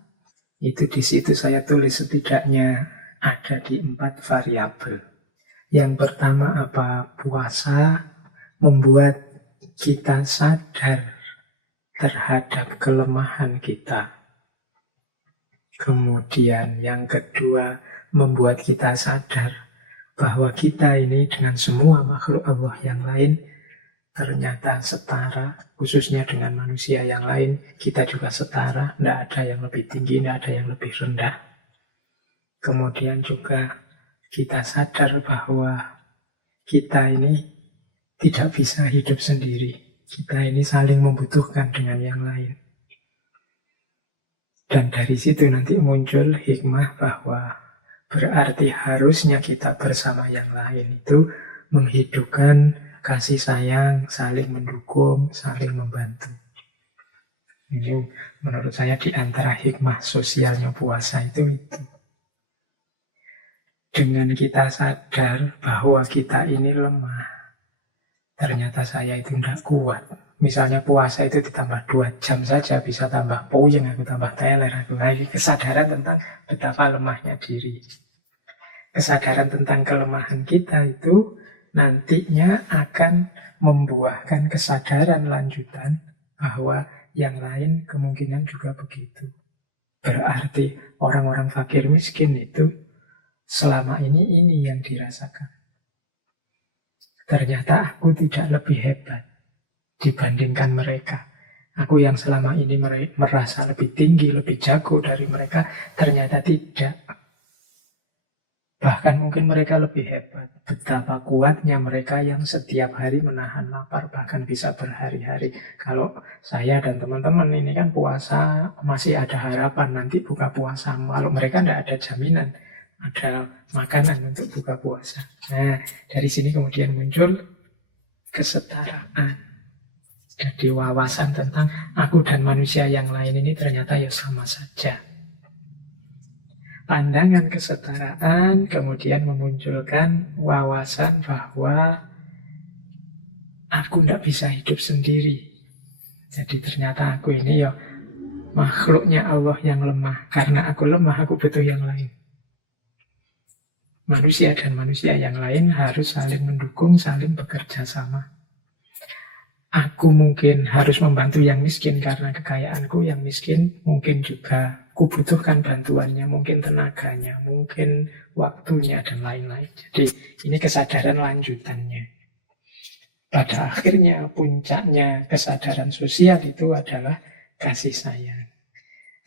Itu di situ saya tulis setidaknya ada di 4 variabel. Yang pertama apa? Puasa membuat kita sadar terhadap kelemahan kita. Kemudian yang kedua, membuat kita sadar bahwa kita ini dengan semua makhluk Allah yang lain ternyata setara, khususnya dengan manusia yang lain, kita juga setara, tidak ada yang lebih tinggi, tidak ada yang lebih rendah. Kemudian juga kita sadar bahwa kita ini tidak bisa hidup sendiri. Kita ini saling membutuhkan dengan yang lain. Dan dari situ nanti muncul hikmah bahwa berarti harusnya kita bersama yang lain itu menghidupkan kasih sayang, saling mendukung, saling membantu. Ini menurut saya di antara hikmah sosialnya puasa itu. Dengan kita sadar bahwa kita ini lemah, ternyata saya itu tidak kuat. Misalnya puasa itu ditambah 2 jam saja bisa tambah puyeng, aku tambah teler. Kesadaran tentang betapa lemahnya diri. Kesadaran tentang kelemahan kita itu nantinya akan membuahkan kesadaran lanjutan bahwa yang lain kemungkinan juga begitu. Berarti orang-orang fakir miskin itu selama ini yang dirasakan. Ternyata aku tidak lebih hebat dibandingkan mereka. Aku yang selama ini merasa lebih tinggi, lebih jago dari mereka, ternyata tidak. Bahkan mungkin mereka lebih hebat. Betapa kuatnya mereka yang setiap hari menahan lapar, bahkan bisa berhari-hari. Kalau saya dan teman-teman ini kan puasa, masih ada harapan nanti buka puasa. Kalau mereka tidak ada jaminan, ada makanan untuk buka puasa. Nah, dari sini kemudian muncul kesetaraan. Jadi wawasan tentang aku dan manusia yang lain ini ternyata ya sama saja. pandangan kesetaraan, kemudian memunculkan wawasan bahwa aku tidak bisa hidup sendiri. Jadi ternyata aku ini ya makhluknya Allah yang lemah. Karena aku lemah, aku butuh yang lain. Manusia dan manusia yang lain harus saling mendukung, saling bekerja sama. Aku mungkin harus membantu yang miskin karena kekayaanku, yang miskin mungkin juga kubutuhkan bantuannya, mungkin tenaganya, mungkin waktunya, dan lain-lain. Jadi ini kesadaran lanjutannya. Pada akhirnya, puncaknya kesadaran sosial itu adalah kasih sayang.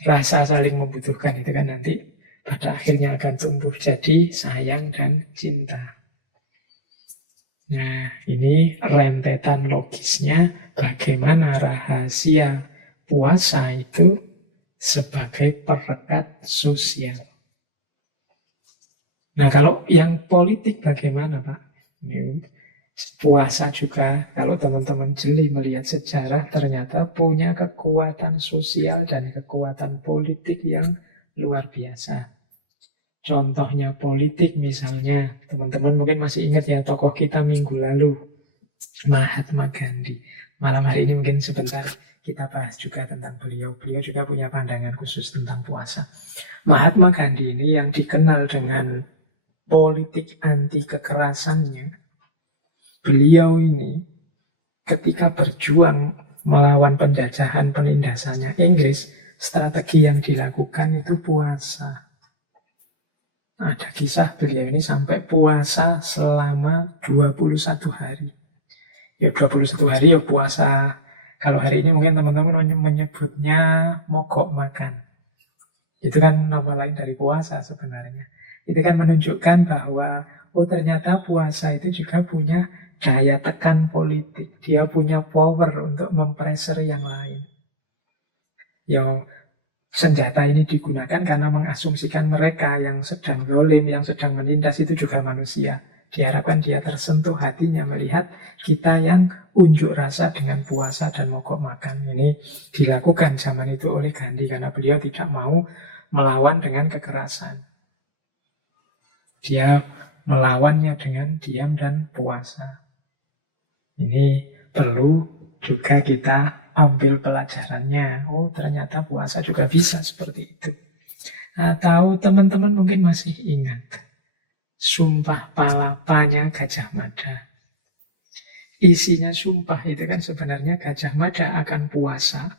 Rasa saling membutuhkan itu kan nanti pada akhirnya akan tumbuh jadi sayang dan cinta. Nah, ini rentetan logisnya bagaimana rahasia puasa itu sebagai perekat sosial. Nah, kalau yang politik bagaimana, Pak? Ini puasa juga, kalau teman-teman jeli melihat sejarah, ternyata punya kekuatan sosial dan kekuatan politik yang luar biasa. Contohnya politik misalnya, teman-teman mungkin masih ingat ya tokoh kita minggu lalu, Mahatma Gandhi. Malam hari ini mungkin sebentar kita bahas juga tentang beliau. Beliau juga punya pandangan khusus tentang puasa. Mahatma Gandhi ini yang dikenal dengan politik anti kekerasannya. Beliau ini ketika berjuang melawan penjajahan penindasannya Inggris, strategi yang dilakukan itu puasa. Ada kisah beliau ini sampai puasa selama 21 hari. Ya 21 hari ya puasa. Kalau hari ini mungkin teman-teman menyebutnya mogok makan. Itu kan nama lain dari puasa sebenarnya. Itu kan menunjukkan bahwa ternyata puasa itu juga punya daya tekan politik. Dia punya power untuk mempressure yang lain. Yang senjata ini digunakan karena mengasumsikan mereka yang sedang zalim, yang sedang menindas itu juga manusia. Diharapkan dia tersentuh hatinya melihat kita yang unjuk rasa dengan puasa dan mogok makan. Ini dilakukan zaman itu oleh Gandhi karena beliau tidak mau melawan dengan kekerasan. Dia melawannya dengan diam dan puasa. Ini perlu juga kita ambil pelajarannya. Ternyata puasa juga bisa seperti itu. Atau teman-teman mungkin masih ingat Sumpah Palapanya Gajah Mada. Isinya sumpah itu kan sebenarnya Gajah Mada akan puasa.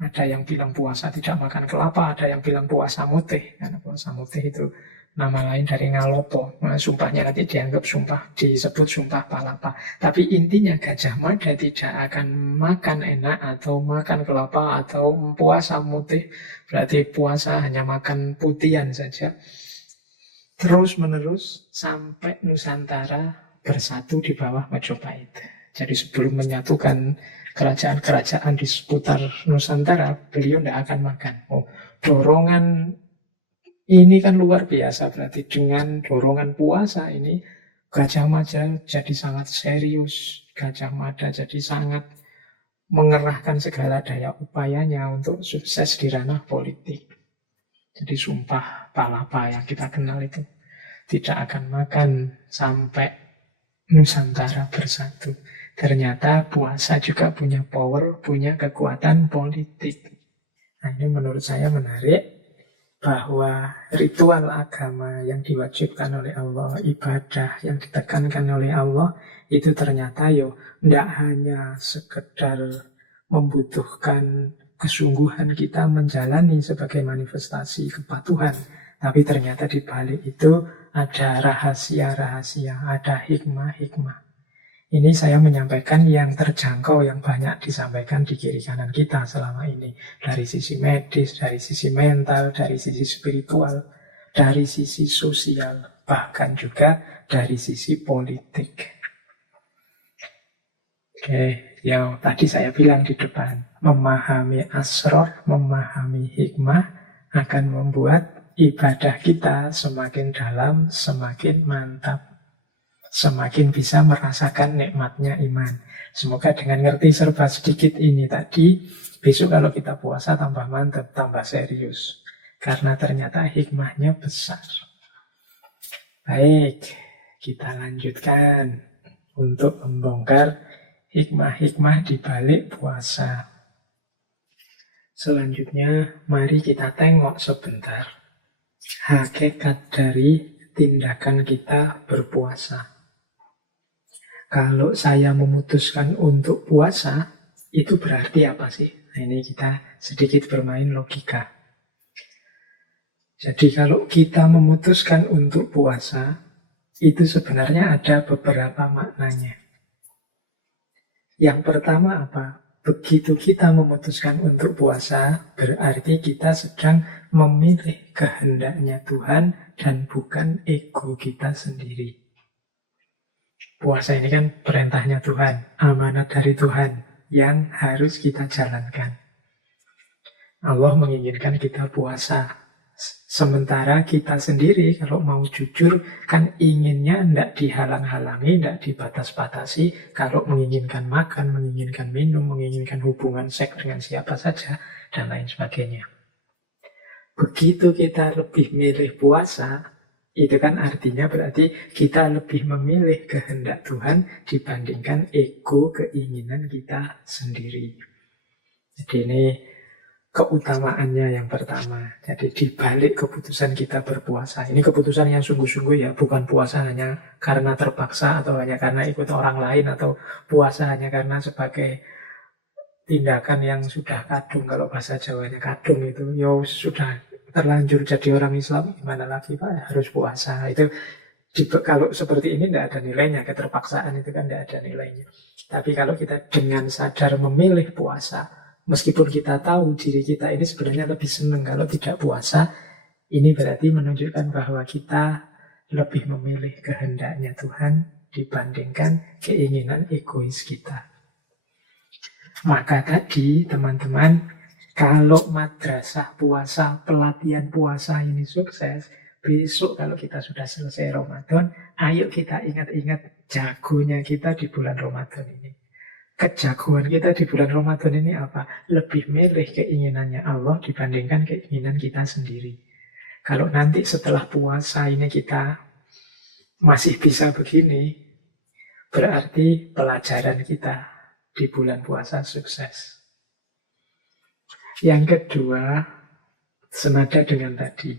Ada yang bilang puasa tidak makan kelapa, ada yang bilang puasa mutih. Karena puasa mutih itu nama lain dari ngalopo. Sumpahnya nanti dianggap sumpah, disebut sumpah palapa. Tapi intinya Gajah Mada tidak akan makan enak atau makan kelapa atau puasa mutih. Berarti puasa hanya makan putihan saja. Terus menerus sampai Nusantara bersatu di bawah Majapahit. Jadi sebelum menyatukan kerajaan-kerajaan di seputar Nusantara, beliau tidak akan makan. Dorongan ini kan luar biasa, berarti dengan dorongan puasa ini Gajah Mada jadi sangat serius. Gajah Mada jadi sangat mengerahkan segala daya upayanya untuk sukses di ranah politik. Jadi sumpah palapa yang kita kenal itu tidak akan makan sampai Nusantara bersatu. Ternyata puasa juga punya power, punya kekuatan politik. Nah, ini menurut saya menarik. Bahwa ritual agama yang diwajibkan oleh Allah, ibadah yang ditekankan oleh Allah, itu ternyata tidak hanya sekedar membutuhkan kesungguhan kita menjalani sebagai manifestasi kepatuhan, tapi ternyata di balik itu ada rahasia-rahasia, ada hikmah-hikmah. Ini saya menyampaikan yang terjangkau, yang banyak disampaikan di kiri kanan kita selama ini. Dari sisi medis, dari sisi mental, dari sisi spiritual, dari sisi sosial, bahkan juga dari sisi politik. Oke, yang tadi saya bilang di depan, memahami asror, memahami hikmah akan membuat ibadah kita semakin dalam, semakin mantap. Semakin bisa merasakan nikmatnya iman. Semoga dengan ngerti serba sedikit ini tadi, besok kalau kita puasa tambah mantap, tambah serius. karena ternyata hikmahnya besar. Baik, kita lanjutkan untuk membongkar hikmah-hikmah di balik puasa. Selanjutnya, mari kita tengok sebentar hakikat dari tindakan kita berpuasa. Kalau saya memutuskan untuk puasa, itu berarti apa sih? Nah, ini kita sedikit bermain logika. Jadi kalau kita memutuskan untuk puasa, itu sebenarnya ada beberapa maknanya. Yang pertama apa? Begitu kita memutuskan untuk puasa, berarti kita sedang memilih kehendaknya Tuhan dan bukan ego kita sendiri. Puasa ini kan perintahnya Tuhan, amanat dari Tuhan yang harus kita jalankan. Allah menginginkan kita puasa. Sementara kita sendiri kalau mau jujur kan inginnya tidak dihalang-halangi, tidak dibatas-batasi. Kalau menginginkan makan, menginginkan minum, menginginkan hubungan seks dengan siapa saja, dan lain sebagainya. Begitu kita lebih milih puasa, itu kan artinya berarti kita lebih memilih kehendak Tuhan dibandingkan ego keinginan kita sendiri. Jadi ini keutamaannya yang pertama. Jadi dibalik keputusan kita berpuasa. Ini keputusan yang sungguh-sungguh ya, bukan puasa hanya karena terpaksa atau hanya karena ikut orang lain atau puasa hanya karena sebagai tindakan yang sudah kadung. Kalau bahasa Jawanya kadung itu, yo sudah terlanjur jadi orang Islam, gimana lagi Pak, harus puasa. Itu kalau seperti ini tidak ada nilainya, keterpaksaan itu kan tidak ada nilainya. Tapi kalau kita dengan sadar memilih puasa, meskipun kita tahu diri kita ini sebenarnya lebih senang kalau tidak puasa, ini berarti menunjukkan bahwa kita lebih memilih kehendaknya Tuhan dibandingkan keinginan egois kita. Maka tadi teman-teman, kalau madrasah puasa, pelatihan puasa ini sukses, besok kalau kita sudah selesai Ramadan, ayo kita ingat-ingat jagonya kita di bulan Ramadan ini. Kejagoan kita di bulan Ramadan ini apa? Lebih milih keinginannya Allah dibandingkan keinginan kita sendiri. Kalau nanti setelah puasa ini kita masih bisa begini, berarti pelajaran kita di bulan puasa sukses. Yang kedua, senada dengan tadi,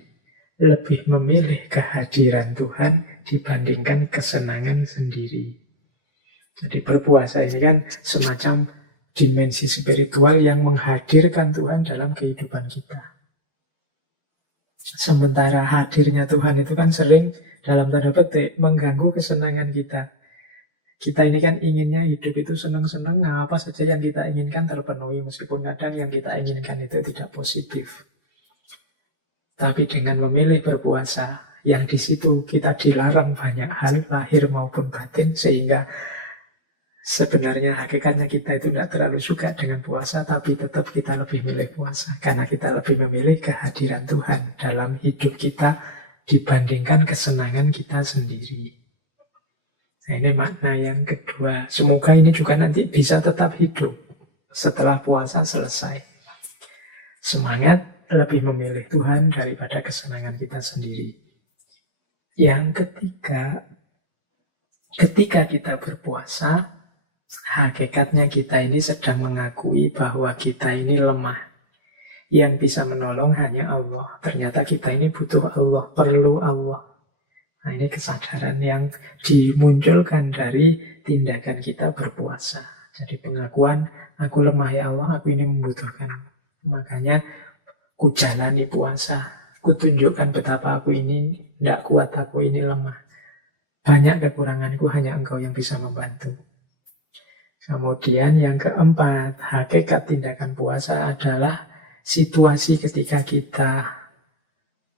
lebih memilih kehadiran Tuhan dibandingkan kesenangan sendiri. Jadi berpuasa ini kan semacam dimensi spiritual yang menghadirkan Tuhan dalam kehidupan kita. Sementara hadirnya Tuhan itu kan sering dalam tanda petik mengganggu kesenangan kita. Kita ini kan inginnya hidup itu senang-senang, apa saja yang kita inginkan terpenuhi, meskipun kadang yang kita inginkan itu tidak positif. Tapi dengan memilih berpuasa, yang di situ kita dilarang banyak hal, lahir maupun batin, sehingga sebenarnya hakikatnya kita itu tidak terlalu suka dengan puasa, tapi tetap kita lebih milih puasa. Karena kita lebih memilih kehadiran Tuhan dalam hidup kita dibandingkan kesenangan kita sendiri. Nah, ini makna yang kedua. Semoga ini juga nanti bisa tetap hidup setelah puasa selesai. Semangat lebih memilih Tuhan daripada kesenangan kita sendiri. Yang ketiga, ketika kita berpuasa, hakikatnya kita ini sedang mengakui bahwa kita ini lemah. Yang bisa menolong hanya Allah. Ternyata kita ini butuh Allah, perlu Allah. Nah, ini kesadaran yang dimunculkan dari tindakan kita berpuasa. Jadi pengakuan, aku lemah ya Allah, aku ini membutuhkan. Makanya ku jalani puasa, ku tunjukkan betapa aku ini tidak kuat, aku ini lemah. Banyak kekuranganku, hanya Engkau yang bisa membantu. Kemudian yang keempat, hakikat tindakan puasa adalah situasi ketika kita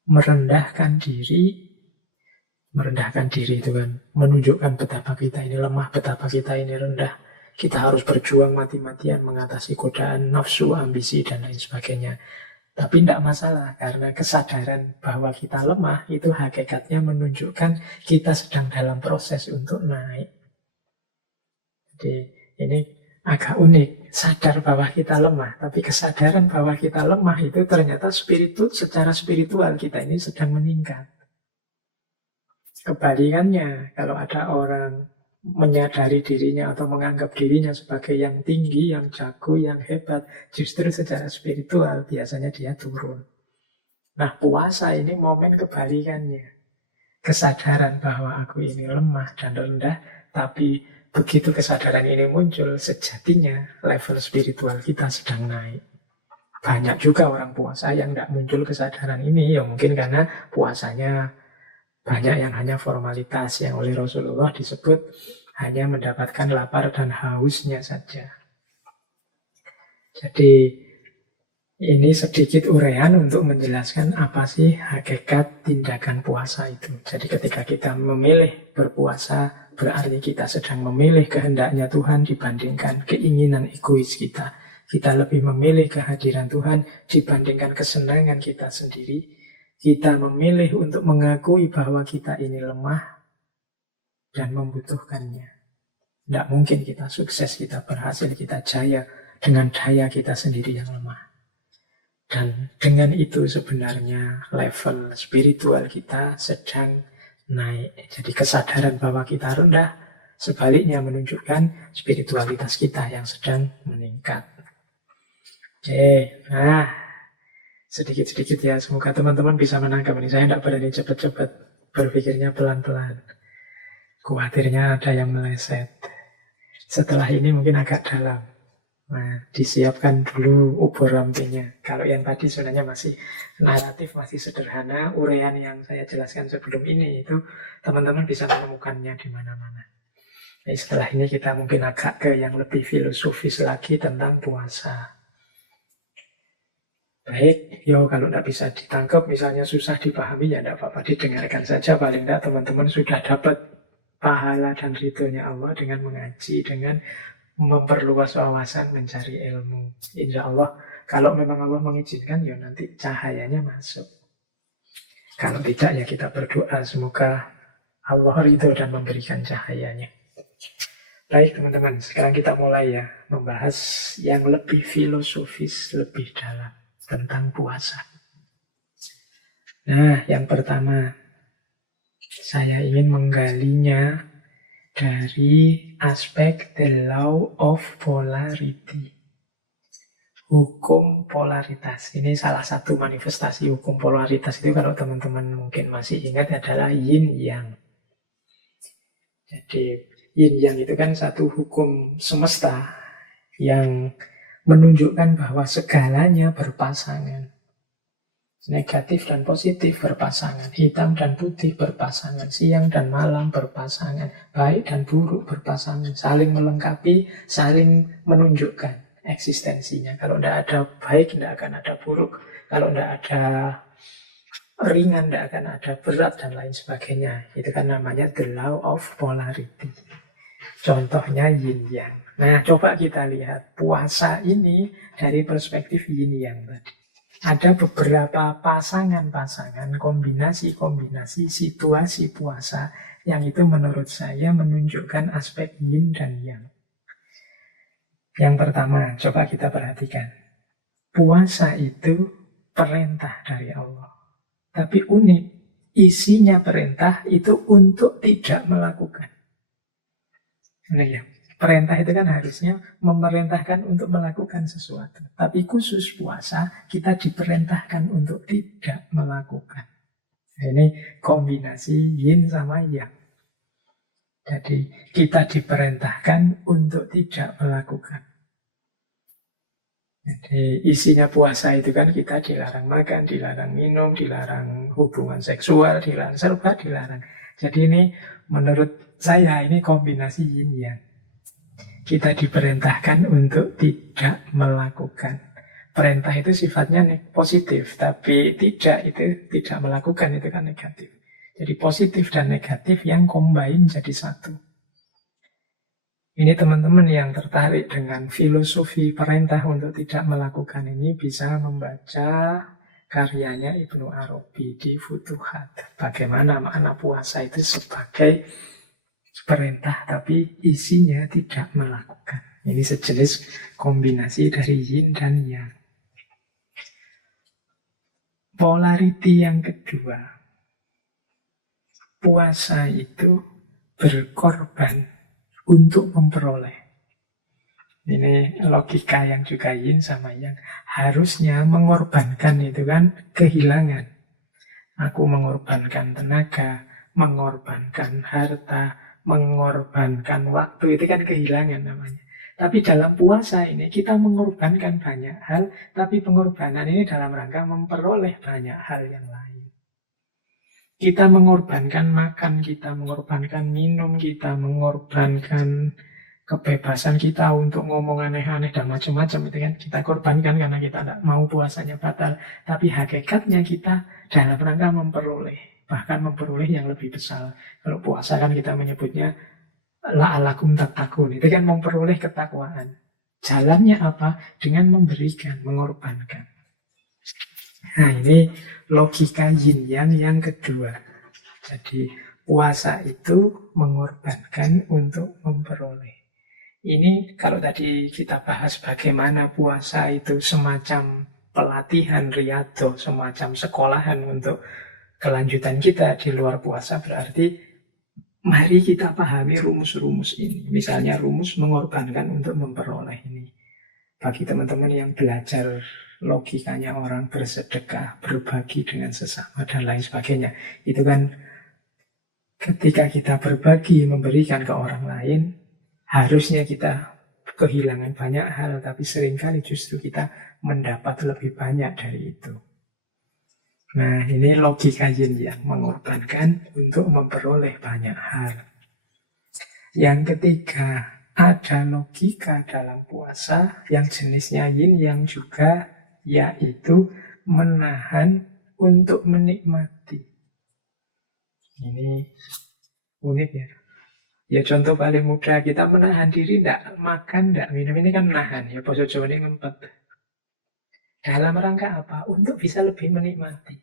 merendahkan diri. Merendahkan diri itu kan menunjukkan betapa kita ini lemah, betapa kita ini rendah. Kita harus berjuang mati-matian mengatasi godaan nafsu, ambisi, dan lain sebagainya. Tapi tidak masalah, karena kesadaran bahwa kita lemah itu hakikatnya menunjukkan kita sedang dalam proses untuk naik. Jadi ini agak unik. Sadar bahwa kita lemah, tapi kesadaran bahwa kita lemah itu ternyata secara spiritual kita ini sedang meningkat. Kebalikannya, kalau ada orang menyadari dirinya atau menganggap dirinya sebagai yang tinggi, yang jago, yang hebat, justru secara spiritual biasanya dia turun. Nah, puasa ini momen kebalikannya. Kesadaran bahwa aku ini lemah dan rendah, tapi begitu kesadaran ini muncul, sejatinya level spiritual kita sedang naik. Banyak juga orang puasa yang tidak muncul kesadaran ini, ya mungkin karena puasanya banyak yang hanya formalitas, yang oleh Rasulullah disebut hanya mendapatkan lapar dan hausnya saja. Jadi ini sedikit uraian untuk menjelaskan apa sih hakikat tindakan puasa itu. Jadi ketika kita memilih berpuasa, berarti kita sedang memilih kehendaknya Tuhan dibandingkan keinginan egois kita. Kita lebih memilih kehadiran Tuhan dibandingkan kesenangan kita sendiri. Kita memilih untuk mengakui bahwa kita ini lemah dan membutuhkannya. Tidak mungkin kita sukses, kita berhasil, kita jaya dengan daya kita sendiri yang lemah. Dan dengan itu sebenarnya level spiritual kita sedang naik. Jadi kesadaran bahwa kita rendah sebaliknya menunjukkan spiritualitas kita yang sedang meningkat. Oke, nah sedikit-sedikit ya, semoga teman-teman bisa menangkap ini. Saya tidak berani cepat-cepat, berpikirnya pelan-pelan. Khawatirnya ada yang meleset. Setelah ini mungkin agak dalam. Nah, disiapkan dulu ubur rampinya. Kalau yang tadi sebenarnya masih naratif, masih sederhana, uraian yang saya jelaskan sebelum ini itu teman-teman bisa menemukannya di mana-mana. Nah, setelah ini kita mungkin agak ke yang lebih filosofis lagi tentang puasa. Baik, kalau tidak bisa ditangkap, misalnya susah dipahami, ya tidak apa-apa, didengarkan saja. Paling tidak teman-teman sudah dapat pahala dan ridhonya Allah dengan mengaji, dengan memperluas wawasan, mencari ilmu. Insya Allah, kalau memang Allah mengizinkan, ya nanti cahayanya masuk. Kalau tidak, ya kita berdoa semoga Allah ridho dan memberikan cahayanya. Baik teman-teman, sekarang kita mulai ya membahas yang lebih filosofis, lebih dalam tentang puasa. Nah, yang pertama, saya ingin menggalinya dari aspek the law of polarity. Hukum polaritas. Ini salah satu manifestasi hukum polaritas itu kalau teman-teman mungkin masih ingat adalah yin yang. Jadi yin yang itu kan satu hukum semesta yang menunjukkan bahwa segalanya berpasangan. Negatif dan positif berpasangan, hitam dan putih berpasangan, siang dan malam berpasangan, baik dan buruk berpasangan, saling melengkapi, saling menunjukkan eksistensinya. Kalau tidak ada baik, tidak akan ada buruk. Kalau tidak ada ringan, tidak akan ada berat, dan lain sebagainya. Itu kan namanya the law of polarity. Contohnya yin yang. Nah, coba kita lihat puasa ini dari perspektif yin yang tadi. Ada beberapa pasangan-pasangan, kombinasi-kombinasi situasi puasa yang itu menurut saya menunjukkan aspek yin dan yang. Yang pertama, coba kita perhatikan. Puasa itu perintah dari Allah. Tapi unik, isinya perintah itu untuk tidak melakukan. Nah ya, perintah itu kan harusnya memerintahkan untuk melakukan sesuatu. Tapi khusus puasa, kita diperintahkan untuk tidak melakukan. Nah, ini kombinasi yin sama yang. Jadi kita diperintahkan untuk tidak melakukan. Jadi isinya puasa itu kan kita dilarang makan, dilarang minum, dilarang hubungan seksual, dilarang serba dilarang. Jadi ini menurut saya ini kombinasi yin yang. Kita diperintahkan untuk tidak melakukan. Perintah itu sifatnya positif, tapi tidak itu tidak melakukan itu kan negatif. Jadi positif dan negatif yang combine jadi satu. Ini teman-teman yang tertarik dengan filosofi perintah untuk tidak melakukan ini bisa membaca karyanya Ibnu Arabi di Futuhat. Bagaimana makna puasa itu sebagai perintah tapi isinya tidak melakukan. Ini sejenis kombinasi dari yin dan yang. Polariti yang kedua, puasa itu berkorban untuk memperoleh. Ini logika yang juga yin sama yang. Harusnya mengorbankan itu kan kehilangan. Aku mengorbankan tenaga, mengorbankan harta, mengorbankan waktu, itu kan kehilangan namanya. Tapi dalam puasa ini kita mengorbankan banyak hal, tapi pengorbanan ini dalam rangka memperoleh banyak hal yang lain. Kita mengorbankan makan, kita mengorbankan minum, kita mengorbankan kebebasan kita untuk ngomong aneh-aneh dan macam-macam, itu kan kita korbankan karena kita tidak mau puasanya batal. Tapi hakikatnya kita dalam rangka memperoleh, bahkan memperoleh yang lebih besar. Kalau puasa kan kita menyebutnya la'alakum tattaqun, itu kan memperoleh ketakwaan. Jalannya apa? Dengan memberikan, mengorbankan. Nah, ini logika yin yang kedua. Jadi puasa itu mengorbankan untuk memperoleh. Ini kalau tadi kita bahas bagaimana puasa itu semacam pelatihan riyadhah, semacam sekolahan untuk kelanjutan kita di luar puasa, berarti mari kita pahami rumus-rumus ini. Misalnya rumus mengorbankan untuk memperoleh ini. Bagi teman-teman yang belajar logikanya orang bersedekah, berbagi dengan sesama, dan lain sebagainya. Itu kan ketika kita berbagi, memberikan ke orang lain, harusnya kita kehilangan banyak hal, tapi seringkali justru kita mendapat lebih banyak dari itu. Nah, ini logika yin yang mengorbankan untuk memperoleh banyak hal. Yang ketiga, ada logika dalam puasa yang jenisnya yin yang juga, yaitu menahan untuk menikmati. Ini unik ya. Ya contoh paling mudah, kita menahan diri tidak makan, tidak minum, ini kan menahan. Ya poso Jawa ini ngempet. Dalam rangka apa? Untuk bisa lebih menikmati.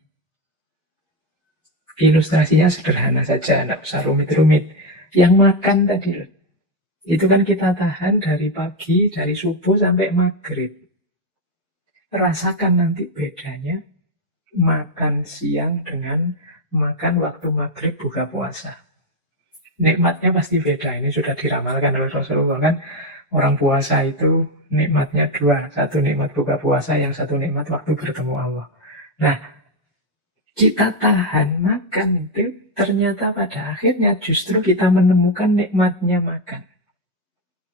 Ilustrasinya sederhana saja, tidak usah rumit-rumit. Yang makan tadi loh, itu kan kita tahan dari pagi, dari subuh sampai maghrib. Rasakan nanti bedanya makan siang dengan makan waktu maghrib buka puasa. Nikmatnya pasti beda. Ini sudah diramalkan oleh Rasulullah kan. Orang puasa itu nikmatnya dua. Satu nikmat buka puasa, yang satu nikmat waktu bertemu Allah. Nah, kita tahan makan itu ternyata pada akhirnya justru kita menemukan nikmatnya makan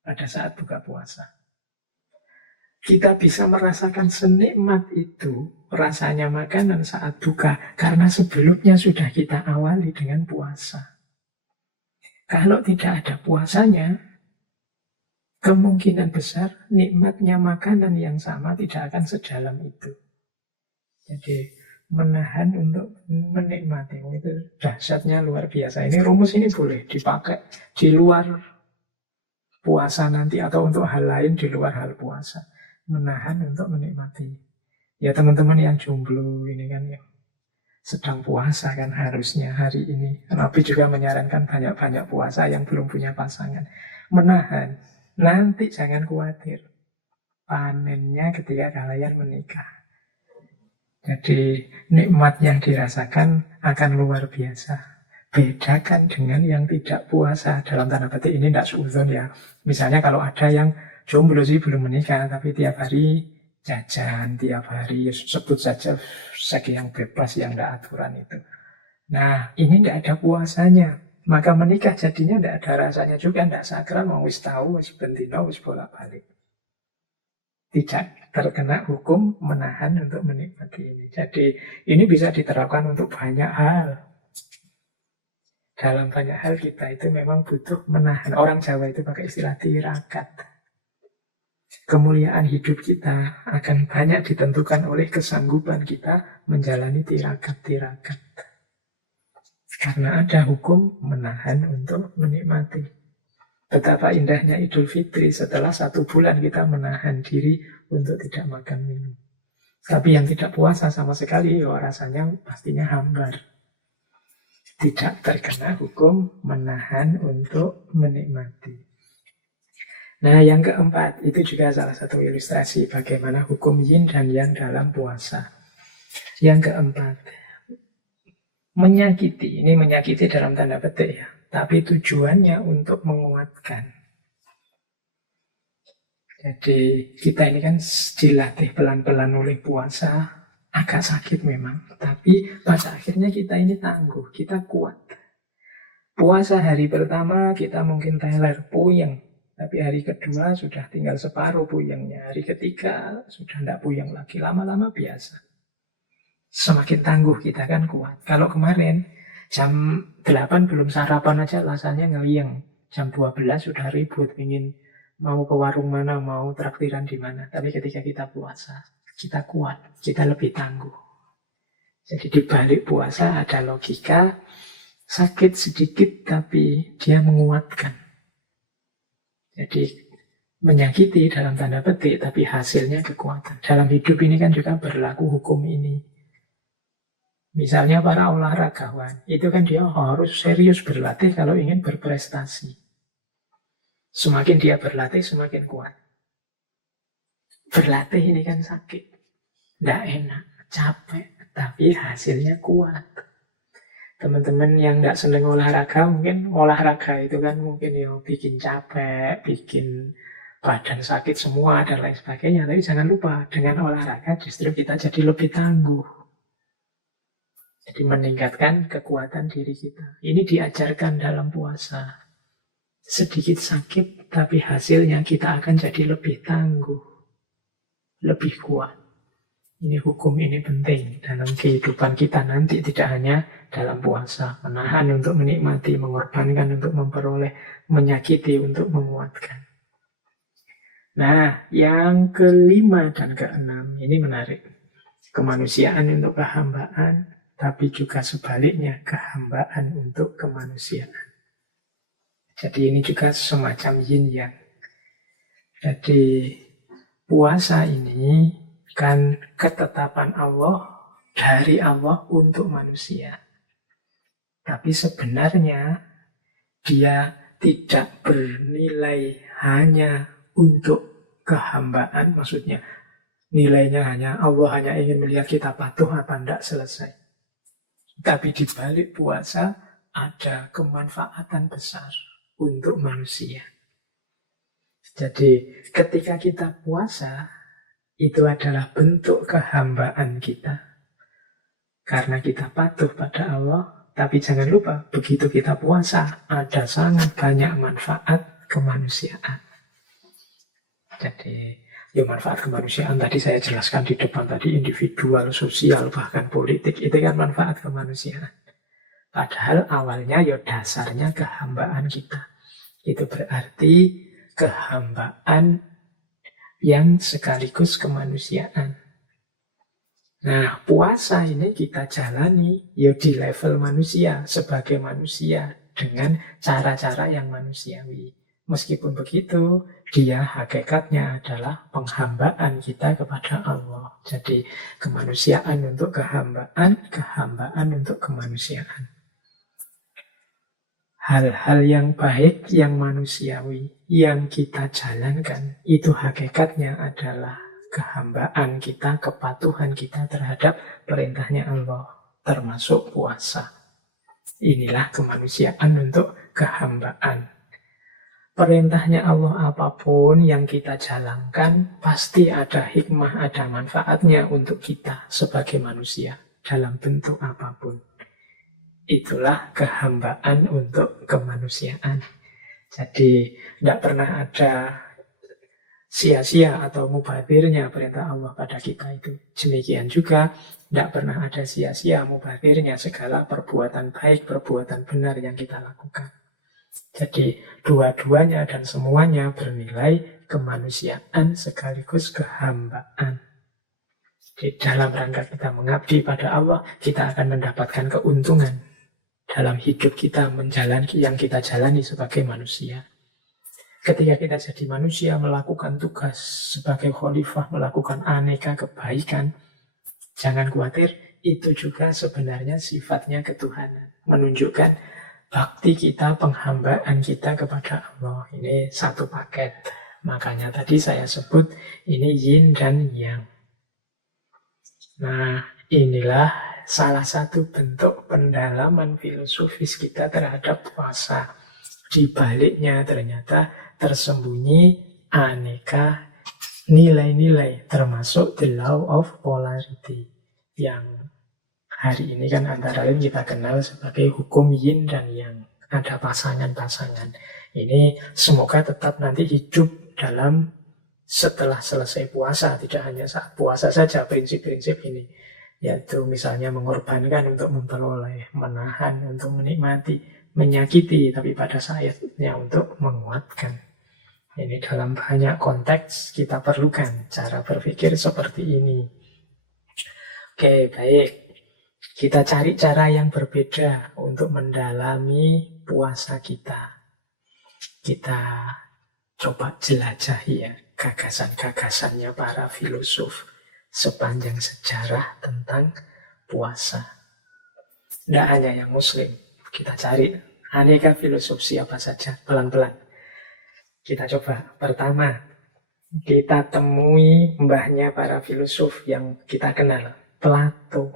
pada saat buka puasa. Kita bisa merasakan senikmat itu rasanya makanan saat buka karena sebelumnya sudah kita awali dengan puasa. Kalau tidak ada puasanya, kemungkinan besar nikmatnya makanan yang sama tidak akan sedalam itu. Jadi menahan untuk menikmati, itu dahsyatnya luar biasa. Ini rumus ini boleh dipakai di luar puasa nanti atau untuk hal lain di luar hal puasa. Menahan untuk menikmati. Ya teman-teman yang jomblo ini kan ya sedang puasa kan harusnya hari ini. Nabi juga menyarankan banyak-banyak puasa yang belum punya pasangan. Menahan. Nanti jangan khawatir. Panennya ketika kalian menikah. Jadi nikmat yang dirasakan akan luar biasa. Bedakan dengan yang tidak puasa. Dalam tanda petik ini tidak suudzon ya. Misalnya kalau ada yang jomblo sih belum menikah, tapi tiap hari jajan, tiap hari sebut saja seks yang bebas, yang tidak aturan itu. Nah, ini tidak ada puasanya. Maka menikah jadinya tidak ada rasanya juga, tidak sakral, mau wis tahu, wis bentino, wis bolak-balik. Tidak terkena hukum menahan untuk menikmati ini. Jadi ini bisa diterapkan untuk banyak hal. Dalam banyak hal kita itu memang butuh menahan. Orang Jawa itu pakai istilah tirakat. Kemuliaan hidup kita akan banyak ditentukan oleh kesanggupan kita menjalani tirakat-tirakat. Karena ada hukum menahan untuk menikmati. Betapa indahnya Idul Fitri, setelah 1 bulan kita menahan diri untuk tidak makan minum. Tapi yang tidak puasa sama sekali, rasanya pastinya hambar. Tidak terkena hukum menahan untuk menikmati. Nah, yang keempat, itu juga salah satu ilustrasi bagaimana hukum yin dan yang dalam puasa. Yang keempat, menyakiti. Ini menyakiti dalam tanda petik ya. Tapi tujuannya untuk menguatkan. Jadi kita ini kan dilatih pelan-pelan oleh puasa, agak sakit memang. Tapi pada akhirnya kita ini tangguh, kita kuat. Puasa hari pertama kita mungkin teler, puyeng. Tapi hari kedua sudah tinggal separuh puyengnya. Hari ketiga sudah tidak puyeng lagi. Lama-lama biasa. Semakin tangguh kita kan kuat. Kalau kemarin jam 8 belum sarapan aja rasanya ngelieng. Jam 12 sudah ribut. Ingin mau ke warung mana, mau traktiran di mana. Tapi ketika kita puasa, kita kuat. Kita lebih tangguh. Jadi di balik puasa ada logika. Sakit sedikit tapi dia menguatkan. Jadi menyakiti dalam tanda petik, tapi hasilnya kekuatan. Dalam hidup ini kan juga berlaku hukum ini. Misalnya para olahragawan, itu kan dia harus serius berlatih kalau ingin berprestasi. Semakin dia berlatih, semakin kuat. Berlatih ini kan sakit. Tidak enak, capek, tapi hasilnya kuat. Teman-teman yang nggak seneng olahraga, mungkin olahraga itu kan mungkin ya bikin capek, bikin badan sakit semua, dan lain sebagainya. Tapi jangan lupa, dengan olahraga justru kita jadi lebih tangguh. Jadi meningkatkan kekuatan diri kita. Ini diajarkan dalam puasa. Sedikit sakit, tapi hasilnya kita akan jadi lebih tangguh, lebih kuat. Ini hukum ini penting dalam kehidupan kita nanti, tidak hanya dalam puasa. Menahan untuk menikmati, mengorbankan untuk memperoleh, menyakiti untuk menguatkan. Nah, yang kelima dan keenam, ini menarik. Kemanusiaan untuk kehambaan, tapi juga sebaliknya, kehambaan untuk kemanusiaan. Jadi ini juga semacam yin yang. Jadi puasa ini kan ketetapan Allah dari Allah untuk manusia. Tapi sebenarnya dia tidak bernilai hanya untuk kehambaan. Maksudnya nilainya hanya Allah hanya ingin melihat kita patuh apa tidak, selesai. Tapi di balik puasa ada kemanfaatan besar untuk manusia. Jadi ketika kita puasa, itu adalah bentuk kehambaan kita. Karena kita patuh pada Allah. Tapi jangan lupa, begitu kita puasa, ada sangat banyak manfaat kemanusiaan. Jadi, ya manfaat kemanusiaan tadi saya jelaskan di depan tadi, individual, sosial, bahkan politik. Itu kan manfaat kemanusiaan. Padahal awalnya ya dasarnya kehambaan kita. Itu berarti kehambaan yang sekaligus kemanusiaan. Nah, puasa ini kita jalani ya di level manusia, sebagai manusia, dengan cara-cara yang manusiawi. Meskipun begitu, dia hakikatnya adalah penghambaan kita kepada Allah. Jadi, kemanusiaan untuk kehambaan, kehambaan untuk kemanusiaan. Hal-hal yang baik, yang manusiawi, yang kita jalankan, itu hakikatnya adalah kehambaan kita, kepatuhan kita terhadap perintahnya Allah, termasuk puasa. Inilah kemanusiaan untuk kehambaan. Perintahnya Allah apapun yang kita jalankan, pasti ada hikmah, ada manfaatnya untuk kita sebagai manusia, dalam bentuk apapun. Itulah kehambaan untuk kemanusiaan. Jadi, tidak pernah ada sia-sia atau mubazirnya perintah Allah pada kita itu. Demikian juga, tidak pernah ada sia-sia mubazirnya segala perbuatan baik, perbuatan benar yang kita lakukan. Jadi, dua-duanya dan semuanya bernilai kemanusiaan sekaligus kehambaan. Di dalam rangka kita mengabdi pada Allah, kita akan mendapatkan keuntungan dalam hidup kita menjalani yang kita jalani sebagai manusia. Ketika kita jadi manusia, melakukan tugas sebagai khalifah, melakukan aneka kebaikan, jangan khawatir, itu juga sebenarnya sifatnya ketuhanan. Menunjukkan bakti kita, penghambaan kita kepada Allah. Ini satu paket. Makanya tadi saya sebut ini yin dan yang. Nah, inilah salah satu bentuk pendalaman filosofis kita terhadap puasa. Di baliknya ternyata tersembunyi aneka nilai-nilai, termasuk the law of polarity, yang hari ini kan antara lain kita kenal sebagai hukum yin dan yang. Ada pasangan-pasangan. Ini semoga tetap nanti hidup dalam setelah selesai puasa, tidak hanya saat puasa saja prinsip-prinsip ini. Yaitu misalnya mengorbankan untuk memperoleh, menahan untuk menikmati, menyakiti, tapi pada saatnya untuk menguatkan. Ini dalam banyak konteks kita perlukan cara berpikir seperti ini. Oke, baik. Kita cari cara yang berbeda untuk mendalami puasa kita. Kita coba jelajahi ya gagasan-gagasannya para filosof sepanjang sejarah tentang puasa. Tidak hanya yang muslim. Kita cari aneka filosof siapa saja, pelan-pelan. Kita coba. Pertama, kita temui mbahnya para filosof yang kita kenal, Plato.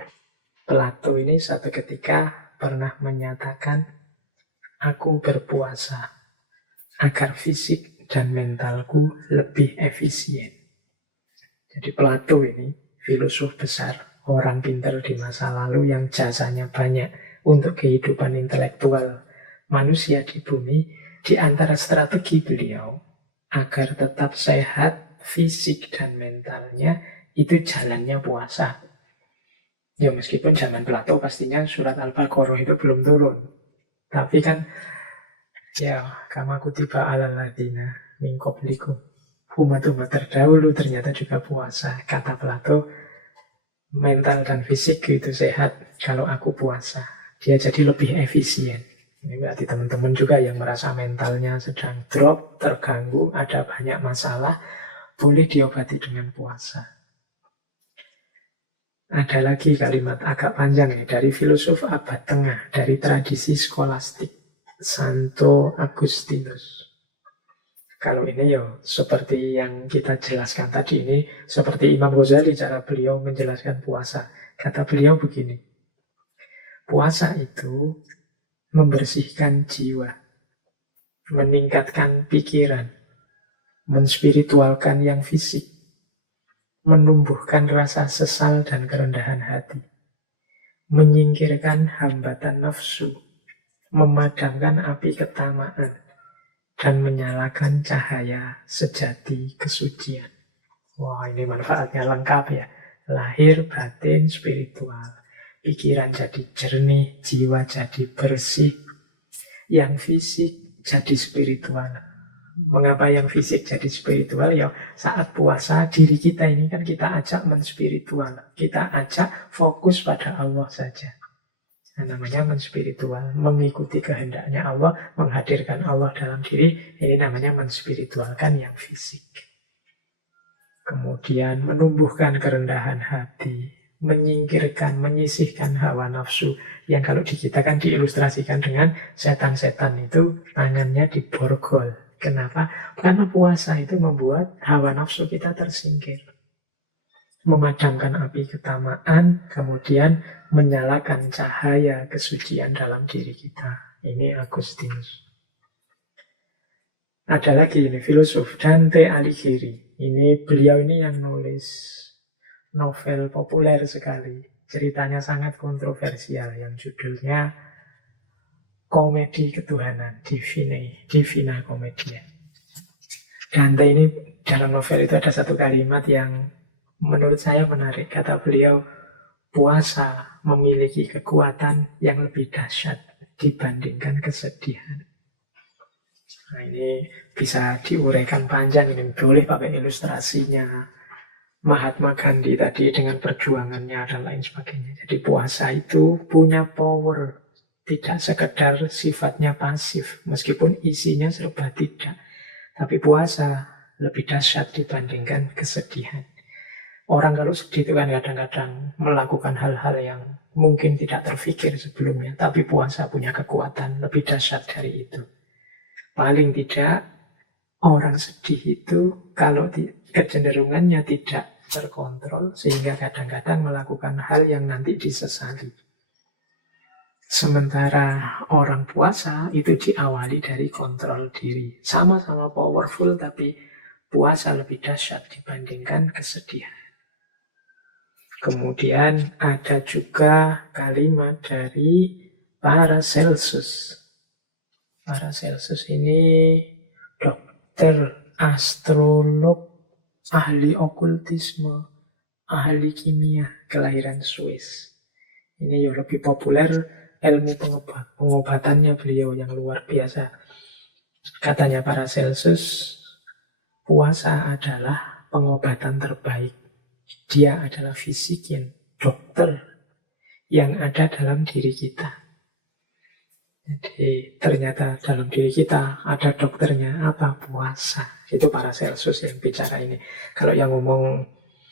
Plato ini suatu ketika pernah menyatakan, aku berpuasa agar fisik dan mentalku lebih efisien. Jadi Plato ini filosof besar, orang pintar di masa lalu yang jasanya banyak untuk kehidupan intelektual manusia di bumi. Di antara strategi beliau agar tetap sehat fisik dan mentalnya, itu jalannya puasa. Ya meskipun zaman Plato pastinya surat Al-Baqarah itu belum turun. Tapi kan ya kama kutiba alal ladina min qablikum, umat-umat terdahulu ternyata juga puasa. Kata Plato, mental dan fisik itu sehat kalau aku puasa. Dia jadi lebih efisien. Ini berarti teman-teman juga yang merasa mentalnya sedang drop, terganggu, ada banyak masalah, boleh diobati dengan puasa. Ada lagi kalimat agak panjang nih dari filosof abad tengah, dari tradisi skolastik, Santo Agustinus. Kalau ini ya seperti yang kita jelaskan tadi, ini seperti Imam Ghazali cara beliau menjelaskan puasa. Kata beliau begini, puasa itu membersihkan jiwa, meningkatkan pikiran, menspiritualkan yang fisik, menumbuhkan rasa sesal dan kerendahan hati, menyingkirkan hambatan nafsu, memadamkan api ketamaan, dan menyalakan cahaya sejati kesucian. Wah, ini manfaatnya lengkap ya. Lahir, batin, spiritual. Pikiran jadi jernih, jiwa jadi bersih. Yang fisik jadi spiritual. Mengapa yang fisik jadi spiritual? Ya saat puasa diri kita ini kan kita ajak menspiritual. Kita ajak fokus pada Allah saja. Nah, namanya menspiritual. Mengikuti kehendaknya Allah, menghadirkan Allah dalam diri. Ini namanya menspiritualkan yang fisik. Kemudian menumbuhkan kerendahan hati, menyingkirkan, menyisihkan hawa nafsu, yang kalau di kita kan diilustrasikan dengan setan-setan itu tangannya diborgol. Kenapa? Karena puasa itu membuat hawa nafsu kita tersingkir. Memadamkan api ketamaan, kemudian menyalakan cahaya kesucian dalam diri kita. Ini Agustinus. Ada lagi ini filosof Dante Alighieri. Beliau ini yang nulis novel populer sekali. Ceritanya sangat kontroversial yang judulnya Komedi Ketuhanan, Divina Commedia. Dante ini dalam novel itu ada satu kalimat yang menurut saya menarik. Kata beliau, puasa memiliki kekuatan yang lebih dahsyat dibandingkan kesedihan. Nah, ini bisa diuraikan panjang, ini boleh pakai ilustrasinya Mahatma Gandhi tadi dengan perjuangannya dan lain sebagainya. Jadi puasa itu punya power, tidak sekedar sifatnya pasif, meskipun isinya serba tidak. Tapi puasa lebih dahsyat dibandingkan kesedihan. Orang kalau sedih itu kan kadang-kadang melakukan hal-hal yang mungkin tidak terfikir sebelumnya, tapi puasa punya kekuatan lebih dahsyat dari itu. Paling tidak orang sedih itu kalau kecenderungannya tidak terkontrol sehingga kadang-kadang melakukan hal yang nanti disesali. Sementara orang puasa itu diawali dari kontrol diri. Sama-sama powerful tapi puasa lebih dahsyat dibandingkan kesedihan. Kemudian ada juga kalimat dari Paracelsus. Paracelsus ini dokter, astrolog, ahli okultisme, ahli kimia, kelahiran Swiss. Ini ya lebih populer ilmu pengobatannya beliau yang luar biasa. Katanya Paracelsus, puasa adalah pengobatan terbaik. Dia adalah fisikian, dokter yang ada dalam diri kita. Jadi ternyata dalam diri kita ada dokternya, apa? Puasa. Itu Paracelsus yang bicara ini. Kalau yang ngomong,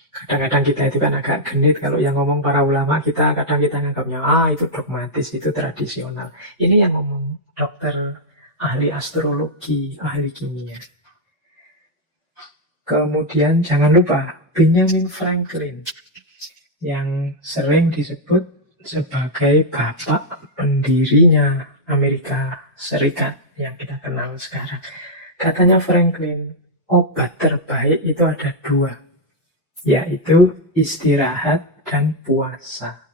kadang-kadang kita itu kan agak genit. Kalau yang ngomong para ulama kita, kadang kita nganggapnya, itu dogmatis, itu tradisional. Ini yang ngomong dokter, ahli astrologi, ahli kimia. Kemudian jangan lupa Benjamin Franklin yang sering disebut sebagai bapak pendirinya Amerika Serikat yang kita kenal sekarang. Katanya Franklin, obat terbaik itu ada dua, yaitu istirahat dan puasa.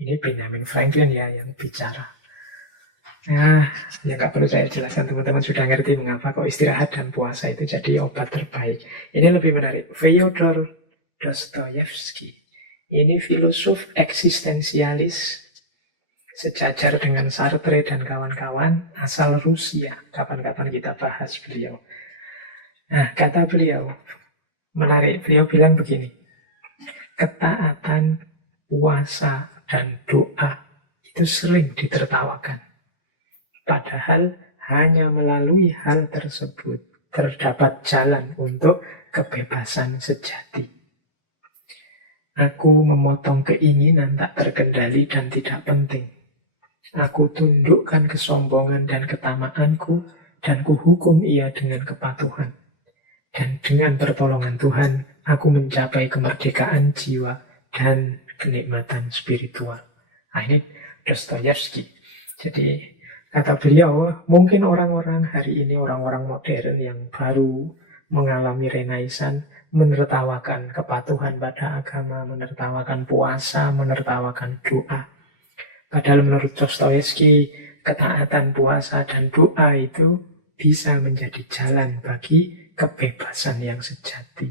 Ini Benjamin Franklin ya yang bicara. Nah, ya nggak perlu saya jelaskan, teman-teman sudah ngerti mengapa kok istirahat dan puasa itu jadi obat terbaik. Ini lebih menarik. Fyodor Dostoyevsky. Ini filosof eksistensialis sejajar dengan Sartre dan kawan-kawan, asal Rusia. Kapan-kapan kita bahas beliau. Nah, kata beliau menarik. Beliau bilang begini, ketaatan, puasa, dan doa itu sering ditertawakan. Padahal hanya melalui hal tersebut terdapat jalan untuk kebebasan sejati. Aku memotong keinginan tak terkendali dan tidak penting. Aku tundukkan kesombongan dan ketamaanku, dan kuhukum ia dengan kepatuhan. Dan dengan pertolongan Tuhan, aku mencapai kemerdekaan jiwa dan kenikmatan spiritual. Nah, ini Dostoyevsky. Jadi kata beliau, mungkin orang-orang hari ini, orang-orang modern yang baru mengalami renaisan, menertawakan kepatuhan pada agama, menertawakan puasa, menertawakan doa. Padahal menurut Dostoyevsky, ketaatan puasa dan doa itu bisa menjadi jalan bagi kebebasan yang sejati.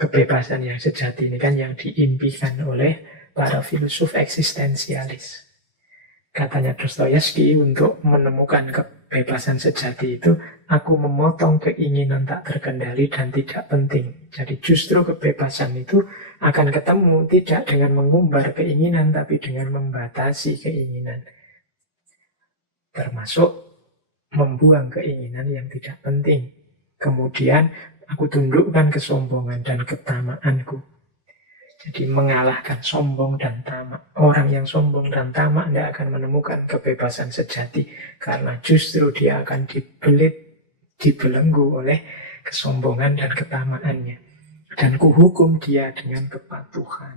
Kebebasan yang sejati ini kan yang diimpikan oleh para filosof eksistensialis. Katanya Dostoyevsky, untuk menemukan kebebasan sejati itu, aku memotong keinginan tak terkendali dan tidak penting. Jadi justru kebebasan itu akan ketemu tidak dengan mengumbar keinginan, tapi dengan membatasi keinginan. Termasuk membuang keinginan yang tidak penting. Kemudian aku tundukkan kesombongan dan ketamaanku. Jadi mengalahkan sombong dan tamak. Orang yang sombong dan tamak tidak akan menemukan kebebasan sejati. Karena justru dia akan dibelenggu oleh kesombongan dan ketamaannya. Dan kuhukum dia dengan kepatuhan.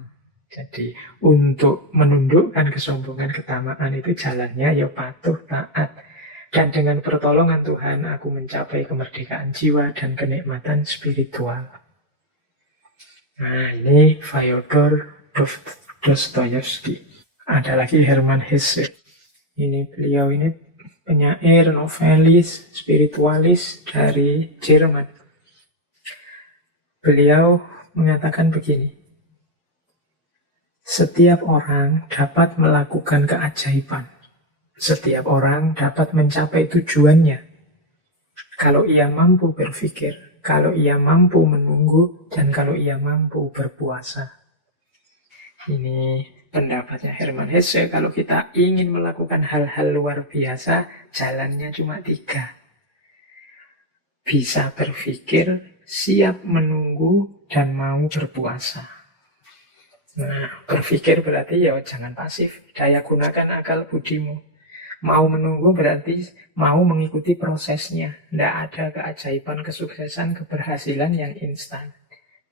Jadi untuk menundukkan kesombongan, ketamaan itu jalannya ya patuh, taat. Dan dengan pertolongan Tuhan aku mencapai kemerdekaan jiwa dan kenikmatan spiritual. Nah, ini Fyodor Dostoyevsky. Ada lagi Hermann Hesse. Ini beliau ini penyair, novelis, spiritualis dari Jerman. Beliau mengatakan begini, setiap orang dapat melakukan keajaiban. Setiap orang dapat mencapai tujuannya. Kalau ia mampu berpikir, kalau ia mampu menunggu, dan kalau ia mampu berpuasa. Ini pendapatnya Hermann Hesse. Kalau kita ingin melakukan hal-hal luar biasa, jalannya cuma 3. Bisa berpikir, siap menunggu, dan mau berpuasa. Nah, berpikir berarti ya jangan pasif. Daya gunakan akal budimu. Mau menunggu berarti mau mengikuti prosesnya. Tidak ada keajaiban, kesuksesan, keberhasilan yang instan.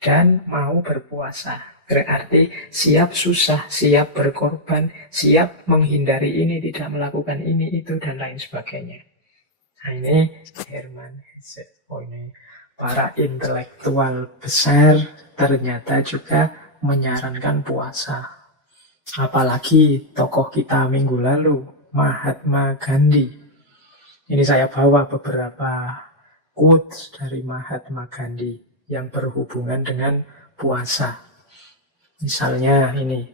Dan mau berpuasa. Berarti siap susah, siap berkorban, siap menghindari ini, tidak melakukan ini, itu, dan lain sebagainya. Nah ini Hermann Hesse. Oh ini para intelektual besar ternyata juga menyarankan puasa. Apalagi tokoh kita minggu lalu, Mahatma Gandhi. Ini saya bawa beberapa quotes dari Mahatma Gandhi yang berhubungan dengan puasa. Misalnya ini,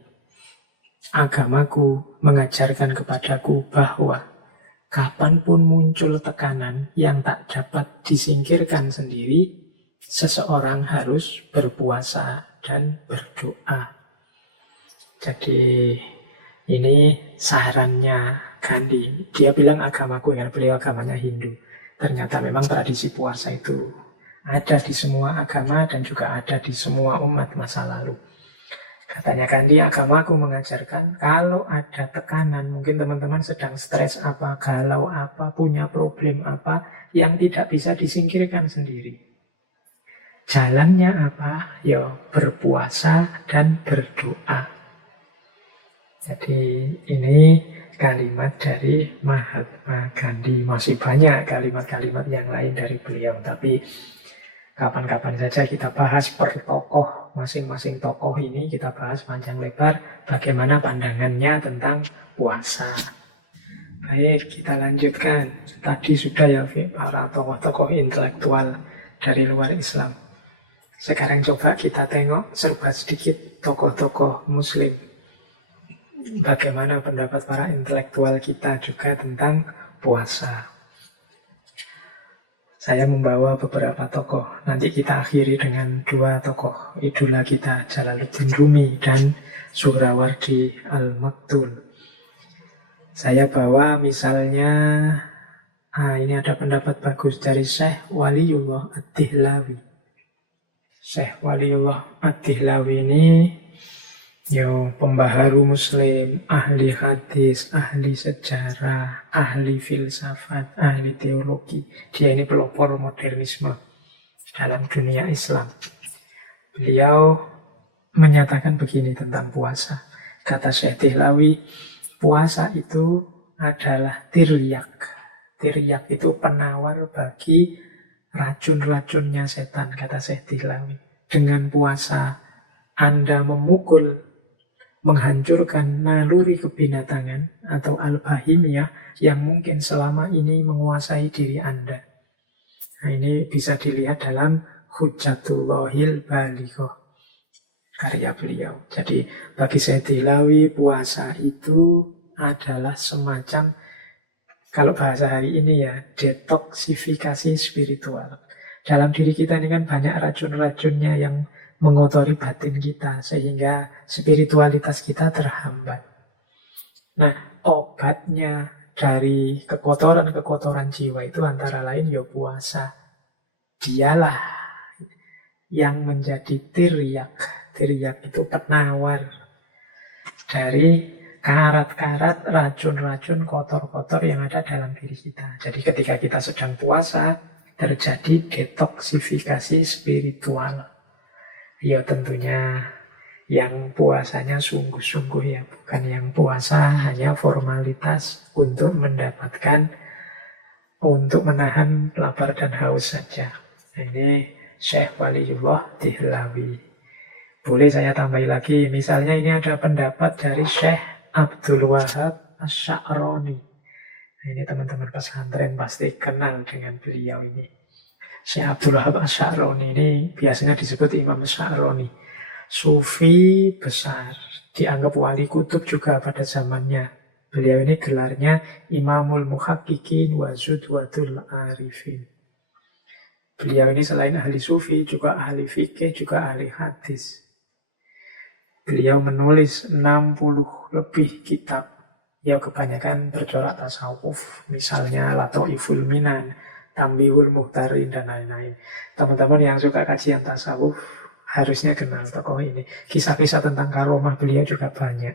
agamaku mengajarkan kepadaku bahwa kapanpun muncul tekanan yang tak dapat disingkirkan sendiri, seseorang harus berpuasa dan berdoa. Jadi ini sarannya Gandhi. Dia bilang agamaku, ya beliau agamanya Hindu. Ternyata memang tradisi puasa itu ada di semua agama dan juga ada di semua umat masa lalu. Katanya Gandhi, agamaku mengajarkan kalau ada tekanan, mungkin teman-teman sedang stres apa, galau apa, punya problem apa yang tidak bisa disingkirkan sendiri. Jalannya apa? Ya berpuasa dan berdoa. Jadi ini kalimat dari Mahatma Gandhi. Masih banyak kalimat-kalimat yang lain dari beliau, tapi kapan-kapan saja kita bahas per tokoh, masing-masing tokoh ini kita bahas panjang lebar bagaimana pandangannya tentang puasa. Baik, kita lanjutkan. Tadi sudah ya para tokoh-tokoh intelektual dari luar Islam. Sekarang coba kita tengok serba sedikit tokoh-tokoh Muslim. Bagaimana pendapat para intelektual kita juga tentang puasa. Saya membawa beberapa tokoh. Nanti kita akhiri dengan dua tokoh idola kita, Jalaluddin Rumi dan Suhrawardi Al-Maktul. Saya bawa misalnya, ini ada pendapat bagus dari Syekh Waliullah Ad-Dihlawi. Syekh Waliullah Ad-Dihlawi ini pembaharu Muslim, ahli hadis, ahli sejarah, ahli filsafat, ahli teologi. Dia ini pelopor modernisme dalam dunia Islam. Beliau menyatakan begini tentang puasa. Kata Syekh Dihlawi, puasa itu adalah tiryak. Tiryak itu penawar bagi racun-racunnya setan, kata Syekh Dihlawi. Dengan puasa Anda memukul, menghancurkan naluri kebinatangan atau al-bahimiyah yang mungkin selama ini menguasai diri Anda. Nah, ini bisa dilihat dalam Hujjatullahil Balighah, karya beliau. Jadi bagi Syekh Dihlawi, puasa itu adalah semacam, kalau bahasa hari ini ya, detoksifikasi spiritual. Dalam diri kita ini kan banyak racun-racunnya yang mengotori batin kita, sehingga spiritualitas kita terhambat. Nah, obatnya dari kekotoran-kekotoran jiwa itu antara lain ya puasa. Dialah yang menjadi tiryak. Tiryak itu penawar dari karat-karat racun-racun kotor-kotor yang ada dalam diri kita. Jadi ketika kita sedang puasa, terjadi detoksifikasi spiritual. Ya tentunya yang puasanya sungguh-sungguh ya, bukan yang puasa hanya formalitas untuk mendapatkan, untuk menahan lapar dan haus saja. Ini Syekh Waliullah Dihlawi. Boleh saya tambahi lagi, misalnya ini ada pendapat dari Syekh Abdul Wahab Asy-Sya'rani. Nah, ini teman-teman pesantren pasti kenal dengan beliau ini. Syekh Abdul Wahab Asy-Sya'rani ini biasanya disebut Imam Sya'rani. Sufi besar, dianggap wali kutub juga pada zamannya. Beliau ini gelarnya Imamul Muhaqqiqin wa Zudwatul Arifin. Beliau ini selain ahli sufi, juga ahli fikih, juga ahli hadis. Beliau menulis 60 lebih kitab. Ya kebanyakan bercorak tasawuf, misalnya Lataiful Minan, Tambihul Muhtarin, dan lain-lain. Teman-teman yang suka kajian tasawuf harusnya kenal tokoh ini. Kisah-kisah tentang karomah beliau juga banyak.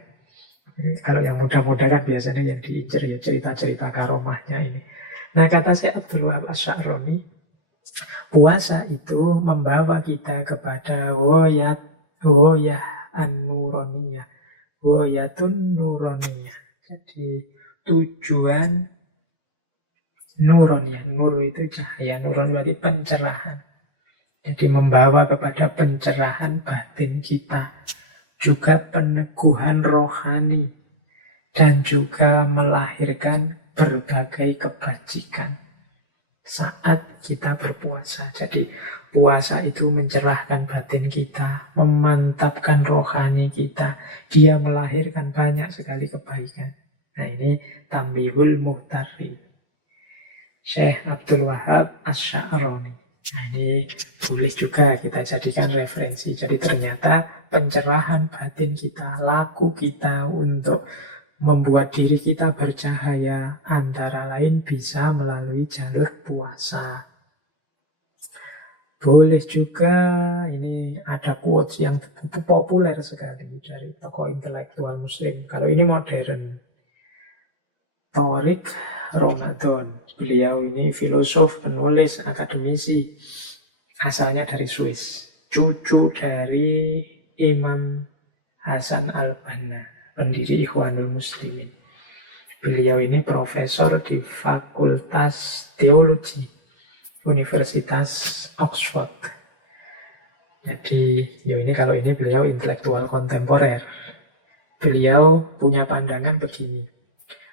Kalau yang muda-muda kan biasanya yang diincer ya cerita-cerita karomahnya ini. Nah, kata Syekh Abdul Wahab Asy'aroni, puasa itu membawa kita kepada woyah an-nuroniyah, woyatun nuroniyah. Jadi tujuan nuroniyah, nur itu cahaya, nuron berarti pencerahan. Jadi membawa kepada pencerahan batin kita, juga peneguhan rohani, dan juga melahirkan berbagai kebajikan saat kita berpuasa. Jadi puasa itu mencerahkan batin kita, memantapkan rohani kita, dia melahirkan banyak sekali kebaikan. Nah, ini Tambihul Muhtari, Syekh Abdul Wahab Asy'aroni. Nah, ini boleh juga kita jadikan referensi. Jadi ternyata pencerahan batin kita, laku kita untuk membuat diri kita bercahaya antara lain bisa melalui jalur puasa. Boleh juga, ini ada quotes yang populer sekali dari tokoh intelektual muslim. Kalau ini modern, Tariq Ramadan. Beliau ini filosof, penulis, akademisi, asalnya dari Swiss, cucu dari Imam Hasan al-Banna, pendiri Ikhwanul Muslimin. Beliau ini profesor di Fakultas Teologi Universitas Oxford. Jadi, ini kalau ini beliau intelektual kontemporer. Beliau punya pandangan begini.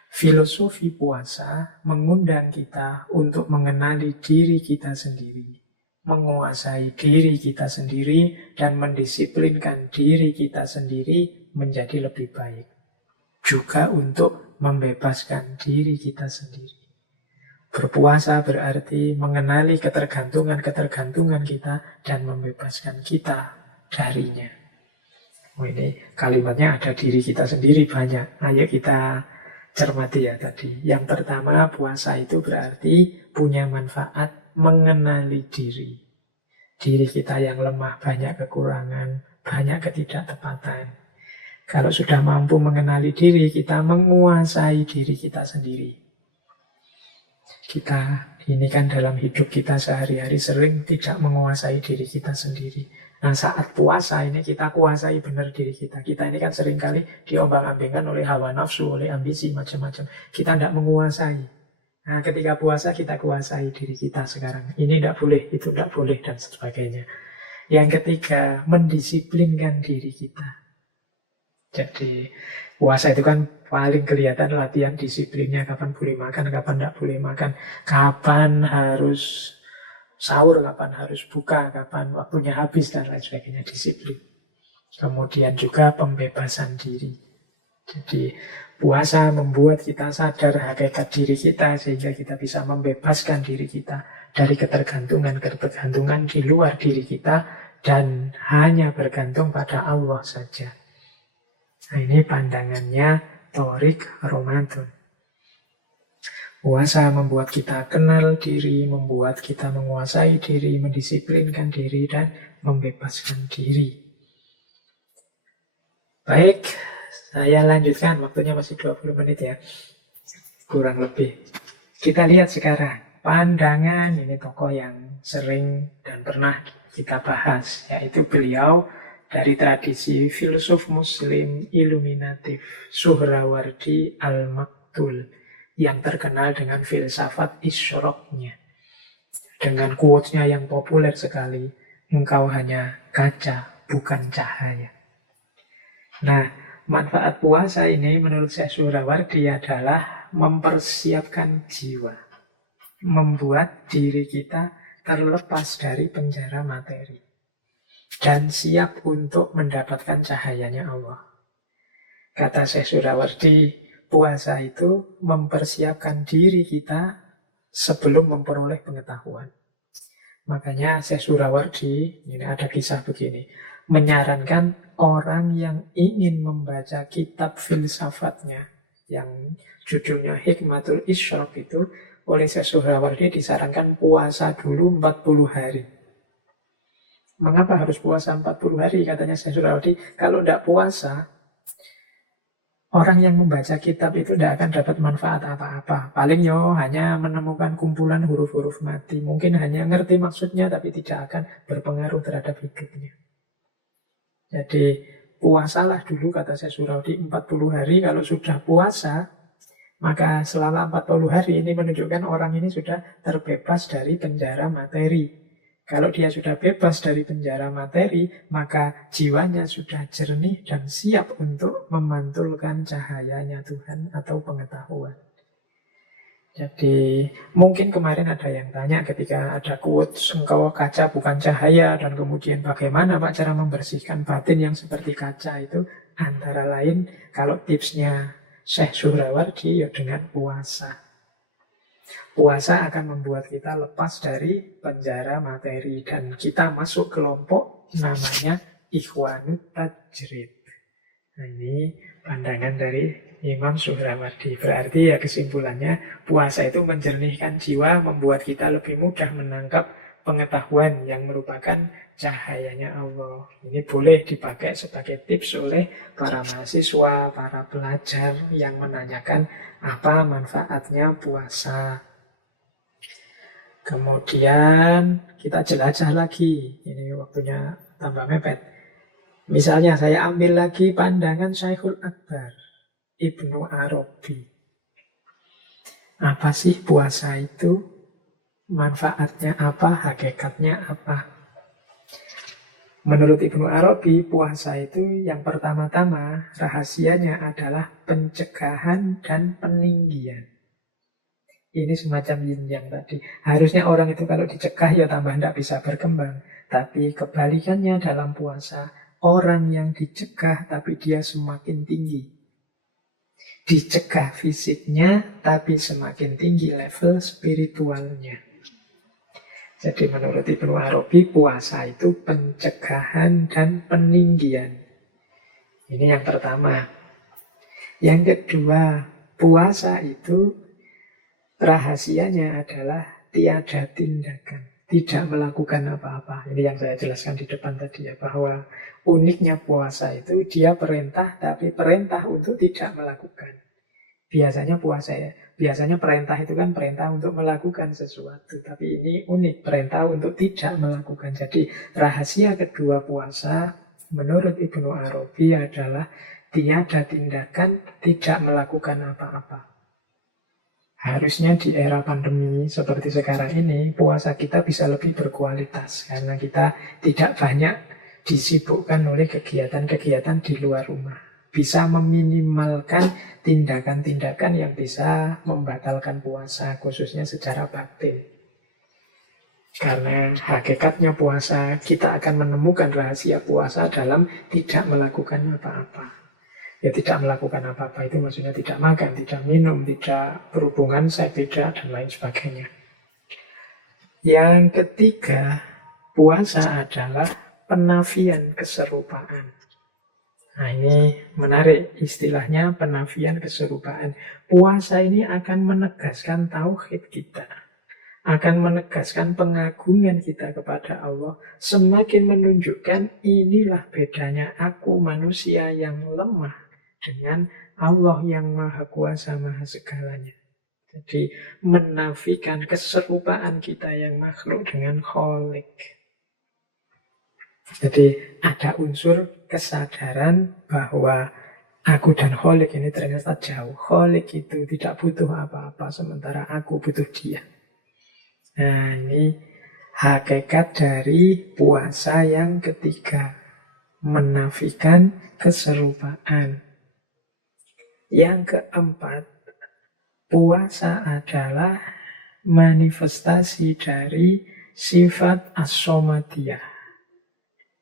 Filosofi puasa mengundang kita untuk mengenali diri kita sendiri, menguasai diri kita sendiri, dan mendisiplinkan diri kita sendiri menjadi lebih baik. Juga untuk membebaskan diri kita sendiri. Berpuasa berarti mengenali ketergantungan-ketergantungan kita dan membebaskan kita darinya. Ini kalimatnya ada diri kita sendiri banyak. Ayo kita cermati ya tadi. Yang pertama, puasa itu berarti punya manfaat mengenali diri. Diri kita yang lemah, banyak kekurangan, banyak ketidaktepatan. Kalau sudah mampu mengenali diri, kita menguasai diri kita sendiri. Kita ini kan dalam hidup kita sehari-hari sering tidak menguasai diri kita sendiri. Nah, saat puasa ini kita kuasai benar diri kita. Kita ini kan seringkali diombang-ambingkan oleh hawa nafsu, oleh ambisi, macam-macam. Kita tidak menguasai. Nah, ketika puasa kita kuasai diri kita sekarang. Ini tidak boleh, itu tidak boleh, dan sebagainya. Yang ketiga, mendisiplinkan diri kita. Jadi, puasa itu kan paling kelihatan latihan disiplinnya. Kapan boleh makan, kapan tidak boleh makan. Kapan harus sahur, kapan harus buka, kapan waktunya habis, dan lain sebagainya, disiplin. Kemudian juga pembebasan diri. Jadi puasa membuat kita sadar hakikat diri kita, sehingga kita bisa membebaskan diri kita dari ketergantungan-ketergantungan di luar diri kita, dan hanya bergantung pada Allah saja. Nah, ini pandangannya Tariq Ramadan. Puasa membuat kita kenal diri, membuat kita menguasai diri, mendisiplinkan diri, dan membebaskan diri. Baik, saya lanjutkan. Waktunya masih 20 menit ya. Kurang lebih. Kita lihat sekarang pandangan ini tokoh yang sering dan pernah kita bahas, yaitu beliau dari tradisi filsuf muslim iluminatif Suhrawardi al-Maktul, yang terkenal dengan filsafat isyroknya. Dengan quotes-nya yang populer sekali, engkau hanya kaca, bukan cahaya. Nah, manfaat puasa ini menurut Syekh Suhrawardi adalah mempersiapkan jiwa. Membuat diri kita terlepas dari penjara materi. Dan siap untuk mendapatkan cahayanya Allah. Kata Syekh Suhrawardi, puasa itu mempersiapkan diri kita sebelum memperoleh pengetahuan. Makanya Syekh Suhrawardi, ini ada kisah begini, menyarankan orang yang ingin membaca kitab filsafatnya, yang judulnya Hikmatul Isyraq itu, oleh Syekh Suhrawardi disarankan puasa dulu 40 hari. Mengapa harus puasa 40 hari? Katanya Syekh Suhrawardi, kalau tidak puasa, Orang yang membaca kitab itu tidak akan dapat manfaat apa-apa. Paling hanya menemukan kumpulan huruf-huruf mati. Mungkin hanya ngerti maksudnya tapi tidak akan berpengaruh terhadap hidupnya. Jadi puasalah dulu kata Syekh Suraudi 40 hari. Kalau sudah puasa, maka selama 40 hari ini menunjukkan orang ini sudah terbebas dari penjara materi. Kalau dia sudah bebas dari penjara materi, maka jiwanya sudah jernih dan siap untuk memantulkan cahayanya Tuhan atau pengetahuan. Jadi mungkin kemarin ada yang tanya ketika ada quotes, engkau kaca bukan cahaya, dan kemudian bagaimana Pak cara membersihkan batin yang seperti kaca itu? Antara lain kalau tipsnya Syekh Surawardi ya dengan puasa. Puasa akan membuat kita lepas dari penjara materi dan kita masuk kelompok namanya Ikhwanut Tajrid. Nah, ini pandangan dari Imam Surawardi. Berarti ya kesimpulannya puasa itu menjernihkan jiwa, membuat kita lebih mudah menangkap pengetahuan yang merupakan cahayanya Allah. Ini boleh dipakai sebagai tips oleh para mahasiswa, para pelajar yang menanyakan apa manfaatnya puasa. Kemudian kita jelajah lagi. Ini waktunya tambah mepet. Misalnya saya ambil lagi pandangan Syekhul Akbar, Ibnu Arabi. Apa sih puasa itu? Manfaatnya apa? Hakikatnya apa? Menurut Ibnu Arabi, puasa itu yang pertama-tama rahasianya adalah pencegahan dan peninggian. Ini semacam yin yang tadi. Harusnya orang itu kalau dicegah ya tambah tidak bisa berkembang. Tapi kebalikannya dalam puasa, orang yang dicegah tapi dia semakin tinggi. Dicegah fisiknya tapi semakin tinggi level spiritualnya. Jadi menurut Ibnu Arabi, puasa itu pencegahan dan peninggian. Ini yang pertama. Yang kedua, puasa itu rahasianya adalah tiada tindakan, tidak melakukan apa-apa. Ini yang saya jelaskan di depan tadi ya, bahwa uniknya puasa itu dia perintah, tapi perintah untuk tidak melakukan. Biasanya puasa ya, biasanya perintah itu kan perintah untuk melakukan sesuatu, tapi ini unik, perintah untuk tidak melakukan. Jadi rahasia kedua puasa menurut Ibnu Arabi adalah tiada tindakan, tidak melakukan apa-apa. Harusnya di era pandemi seperti sekarang ini, puasa kita bisa lebih berkualitas karena kita tidak banyak disibukkan oleh kegiatan-kegiatan di luar rumah. Bisa meminimalkan tindakan-tindakan yang bisa membatalkan puasa, khususnya secara batin. Karena hakikatnya puasa, kita akan menemukan rahasia puasa dalam tidak melakukan apa-apa. Ya tidak melakukan apa-apa itu maksudnya tidak makan, tidak minum, tidak berhubungan seks beda, dan lain sebagainya. Yang ketiga, puasa adalah penafian keserupaan. Nah ini menarik istilahnya penafian keserupaan. Puasa ini akan menegaskan tauhid kita, akan menegaskan pengagungan kita kepada Allah, semakin menunjukkan inilah bedanya aku manusia yang lemah dengan Allah yang maha kuasa, maha segalanya. Jadi menafikan keserupaan kita yang makhluk dengan Khalik. Jadi ada unsur kesadaran bahwa aku dan Khalik ini ternyata jauh. Khalik itu tidak butuh apa-apa, sementara aku butuh dia. Nah ini hakikat dari puasa yang ketiga, menafikan keserupaan. Yang keempat, puasa adalah manifestasi dari sifat as-somadiyah.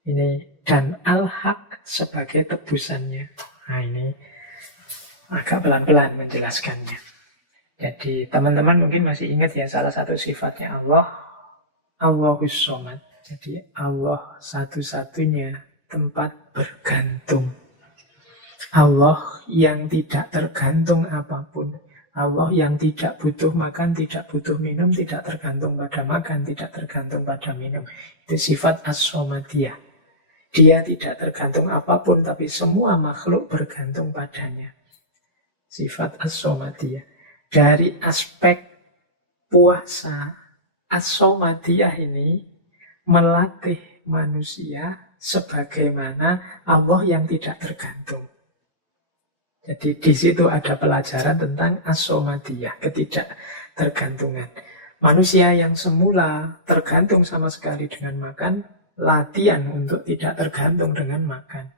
Ini dan al-haq sebagai tebusannya. Nah ini agak pelan-pelan menjelaskannya. Jadi teman-teman mungkin masih ingat ya salah satu sifatnya Allah, Allahus Somad. Jadi Allah satu-satunya tempat bergantung. Allah yang tidak tergantung apapun. Allah yang tidak butuh makan, tidak butuh minum, tidak tergantung pada makan, tidak tergantung pada minum. Itu sifat as-somadiyah. Dia tidak tergantung apapun, tapi semua makhluk bergantung padanya. sifat as-somadiyah. Dari aspek puasa, as-somadiyah ini melatih manusia sebagaimana Allah yang tidak tergantung. Jadi di situ ada pelajaran tentang as-somadiyah, ketidaktergantungan. Manusia yang semula tergantung sama sekali dengan makan, latihan untuk tidak tergantung dengan makan.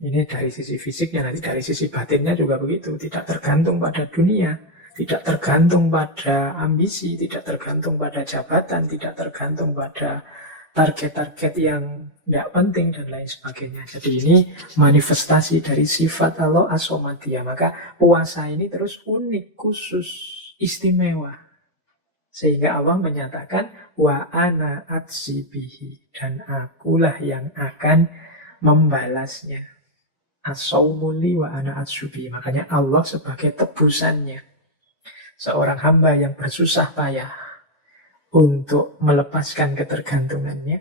Ini dari sisi fisiknya, nanti dari sisi batinnya juga begitu. Tidak tergantung pada dunia, tidak tergantung pada ambisi, tidak tergantung pada jabatan, tidak tergantung pada target-target yang tidak penting dan lain sebagainya. Jadi ini manifestasi dari sifat Allah as-somadiyah. Maka puasa ini terus unik, khusus, istimewa. Sehingga Allah menyatakan wa ana atsibihi, dan akulah yang akan membalasnya. As-sawmuli wa ana atsubihi. Makanya Allah sebagai tebusannya. Seorang hamba yang bersusah payah untuk melepaskan ketergantungannya,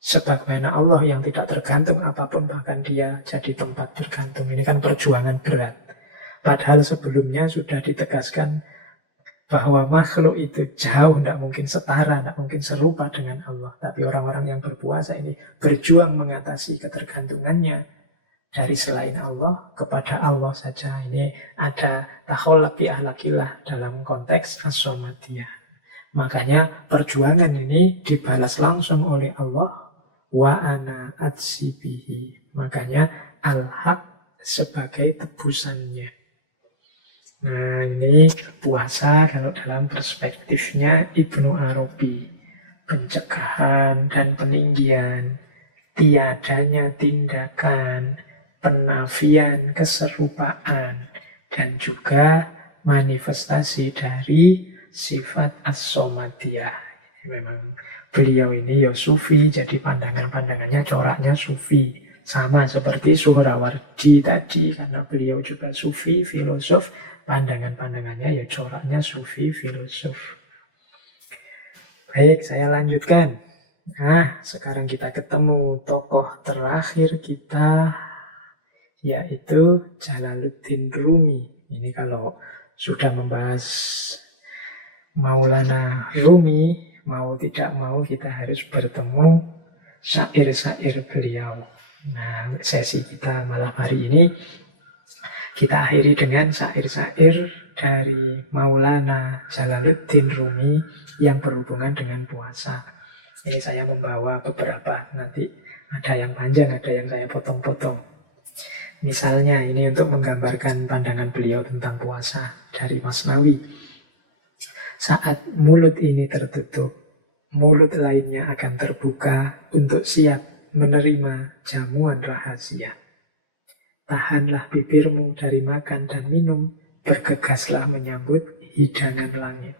sebagaimana Allah yang tidak tergantung apapun, bahkan dia jadi tempat bergantung. Ini kan perjuangan berat. Padahal sebelumnya sudah ditegaskan bahwa makhluk itu jauh, tidak mungkin setara, tidak mungkin serupa dengan Allah. Tapi orang-orang yang berpuasa ini berjuang mengatasi ketergantungannya dari selain Allah kepada Allah saja. Ini ada takhallaq bi ahlakillah dalam konteks as-somadiyah. Makanya perjuangan ini dibalas langsung oleh Allah, wa ana atsibihi. Makanya al-haq sebagai tebusannya. Nah, ini puasa kalau dalam perspektifnya Ibnu Arabi. Pencegahan dan peninggian, tiadanya tindakan, penafian keserupaan, dan juga manifestasi dari sifat as-somadiyah. Memang beliau ini ya sufi, jadi pandangan-pandangannya coraknya sufi. Sama seperti Suhrawardi tadi, karena beliau juga sufi, filosof, pandangan-pandangannya ya coraknya sufi, filosof. Baik, saya lanjutkan. Nah, sekarang kita ketemu tokoh terakhir kita, yaitu Jalaluddin Rumi. Ini kalau sudah membahas Maulana Rumi, mau tidak mau kita harus bertemu syair-syair beliau. Nah, sesi kita malam hari ini kita akhiri dengan syair-syair dari Maulana Jalaluddin Rumi yang berhubungan dengan puasa. Ini saya membawa beberapa, nanti ada yang panjang, ada yang saya potong-potong. Misalnya ini untuk menggambarkan pandangan beliau tentang puasa dari Masnawi. Saat mulut ini tertutup, mulut lainnya akan terbuka untuk siap menerima jamuan rahasia. Tahanlah bibirmu dari makan dan minum, bergegaslah menyambut hidangan langit.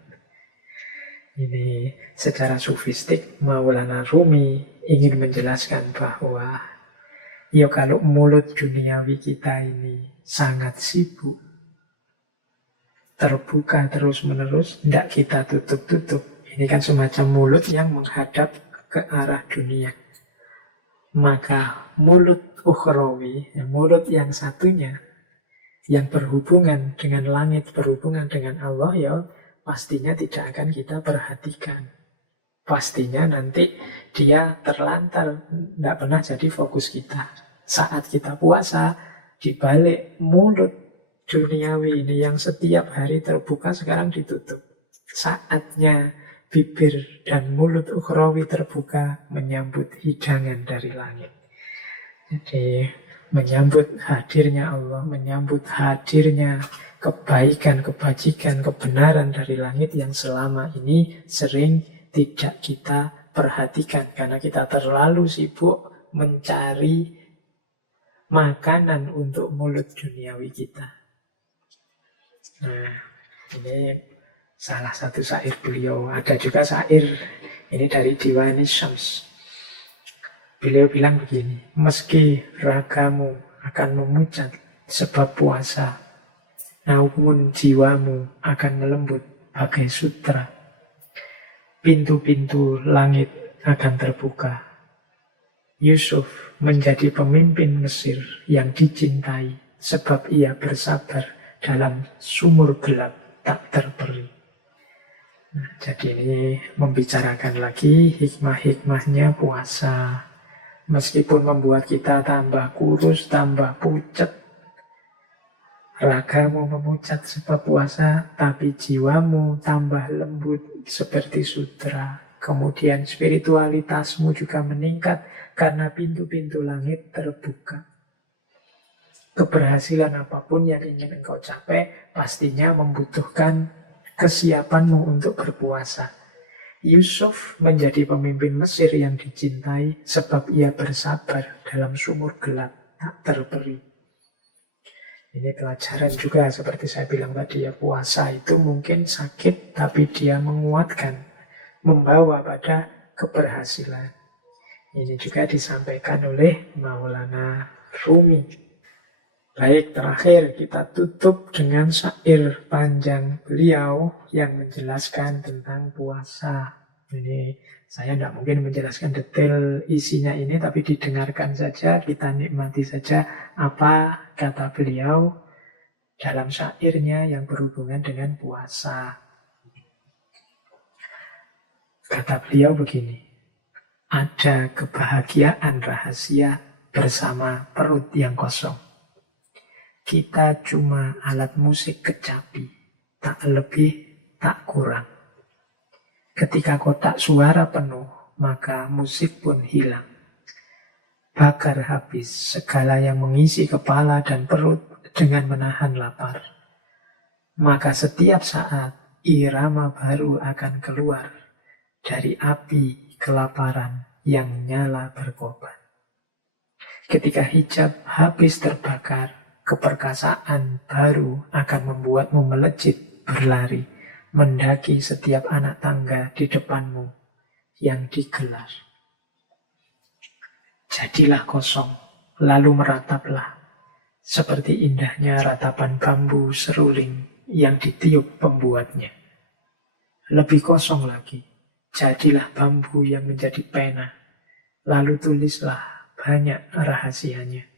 Ini secara sufistik Maulana Rumi ingin menjelaskan bahwa ya kalau mulut duniawi kita ini sangat sibuk, terbuka terus-menerus, tidak kita tutup-tutup. Ini kan semacam mulut yang menghadap ke arah dunia. Maka mulut ukhrawi, mulut yang satunya, yang berhubungan dengan langit, berhubungan dengan Allah, ya pastinya tidak akan kita perhatikan. Pastinya nanti dia terlantar, tidak pernah jadi fokus kita. Saat kita puasa, di balik mulut duniawi ini yang setiap hari terbuka sekarang ditutup. Saatnya bibir dan mulut ukhrawi terbuka menyambut hidangan dari langit. Jadi menyambut hadirnya Allah, menyambut hadirnya kebaikan, kebajikan, kebenaran dari langit yang selama ini sering tidak kita perhatikan karena kita terlalu sibuk mencari makanan untuk mulut duniawi kita. Nah, ini salah satu syair beliau. Ada juga syair ini dari Diwani Syams. Beliau bilang begini, meski ragamu akan memucat sebab puasa, namun jiwamu akan melembut bagai sutra. Pintu-pintu langit akan terbuka. Yusuf menjadi pemimpin Mesir yang dicintai sebab ia bersabar dalam sumur gelap tak terperi. Nah, jadi ini membicarakan lagi hikmah-hikmahnya puasa. Meskipun membuat kita tambah kurus, tambah pucat, ragamu memucat sebab puasa, tapi jiwamu tambah lembut seperti sudra. Kemudian spiritualitasmu juga meningkat karena pintu-pintu langit terbuka. Keberhasilan apapun yang ingin engkau capai pastinya membutuhkan kesiapanmu untuk berpuasa. Yusuf menjadi pemimpin Mesir yang dicintai sebab ia bersabar dalam sumur gelap tak terperi. Ini pelajaran juga seperti saya bilang tadi ya, puasa itu mungkin sakit tapi dia menguatkan, membawa pada keberhasilan. Ini juga disampaikan oleh Maulana Rumi. Baik, terakhir kita tutup dengan syair panjang beliau yang menjelaskan tentang puasa. Ini saya tidak mungkin menjelaskan detail isinya ini, tapi didengarkan saja, kita nikmati saja apa kata beliau dalam syairnya yang berhubungan dengan puasa. Kata beliau begini, ada kebahagiaan rahasia bersama perut yang kosong. Kita cuma alat musik kecapi, tak lebih, tak kurang. Ketika kotak suara penuh, maka musik pun hilang. Bakar habis segala yang mengisi kepala dan perut dengan menahan lapar. Maka setiap saat irama baru akan keluar dari api kelaparan yang nyala berkobar. Ketika hijab habis terbakar, keperkasaan baru akan membuatmu melejit berlari, mendaki setiap anak tangga di depanmu yang digelar. Jadilah kosong, lalu merataplah, seperti indahnya ratapan bambu seruling yang ditiup pembuatnya. Lebih kosong lagi, jadilah bambu yang menjadi pena, lalu tulislah banyak rahasianya.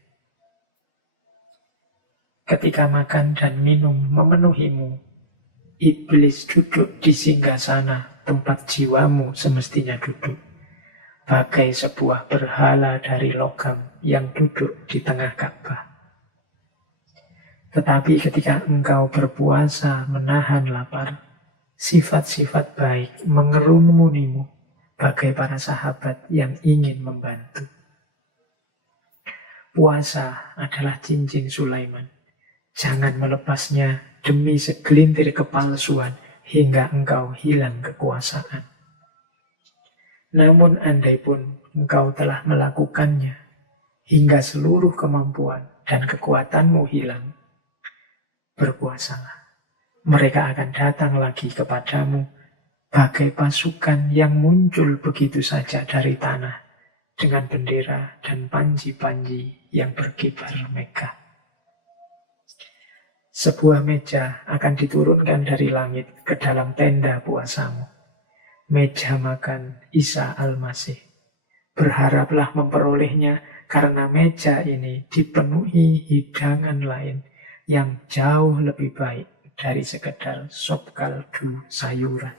Ketika makan dan minum memenuhimu, iblis duduk di singgasana tempat jiwamu semestinya duduk, bagai sebuah berhala dari logam yang duduk di tengah Ka'bah. Tetapi ketika engkau berpuasa menahan lapar, sifat-sifat baik mengerumunimu, bagai para sahabat yang ingin membantu. Puasa adalah cincin Sulaiman. Jangan melepasnya demi segelintir kepalsuan hingga engkau hilang kekuasaan. Namun andai pun engkau telah melakukannya hingga seluruh kemampuan dan kekuatanmu hilang, berpuasalah. Mereka akan datang lagi kepadamu bagai pasukan yang muncul begitu saja dari tanah dengan bendera dan panji-panji yang berkibar megah. Sebuah meja akan diturunkan dari langit ke dalam tenda puasamu. Meja makan Isa Al-Masih. Berharaplah memperolehnya karena meja ini dipenuhi hidangan lain yang jauh lebih baik dari sekedar sop kaldu sayuran.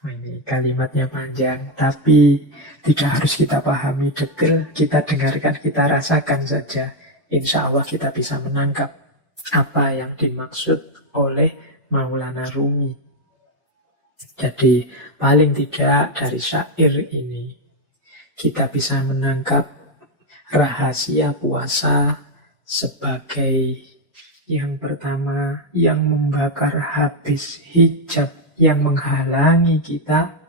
Ini kalimatnya panjang, tapi tidak harus kita pahami detail, kita dengarkan, kita rasakan saja. Insya Allah kita bisa menangkap apa yang dimaksud oleh Maulana Rumi. Jadi paling tidak dari syair ini kita bisa menangkap rahasia puasa sebagai yang pertama, yang membakar habis hijab yang menghalangi kita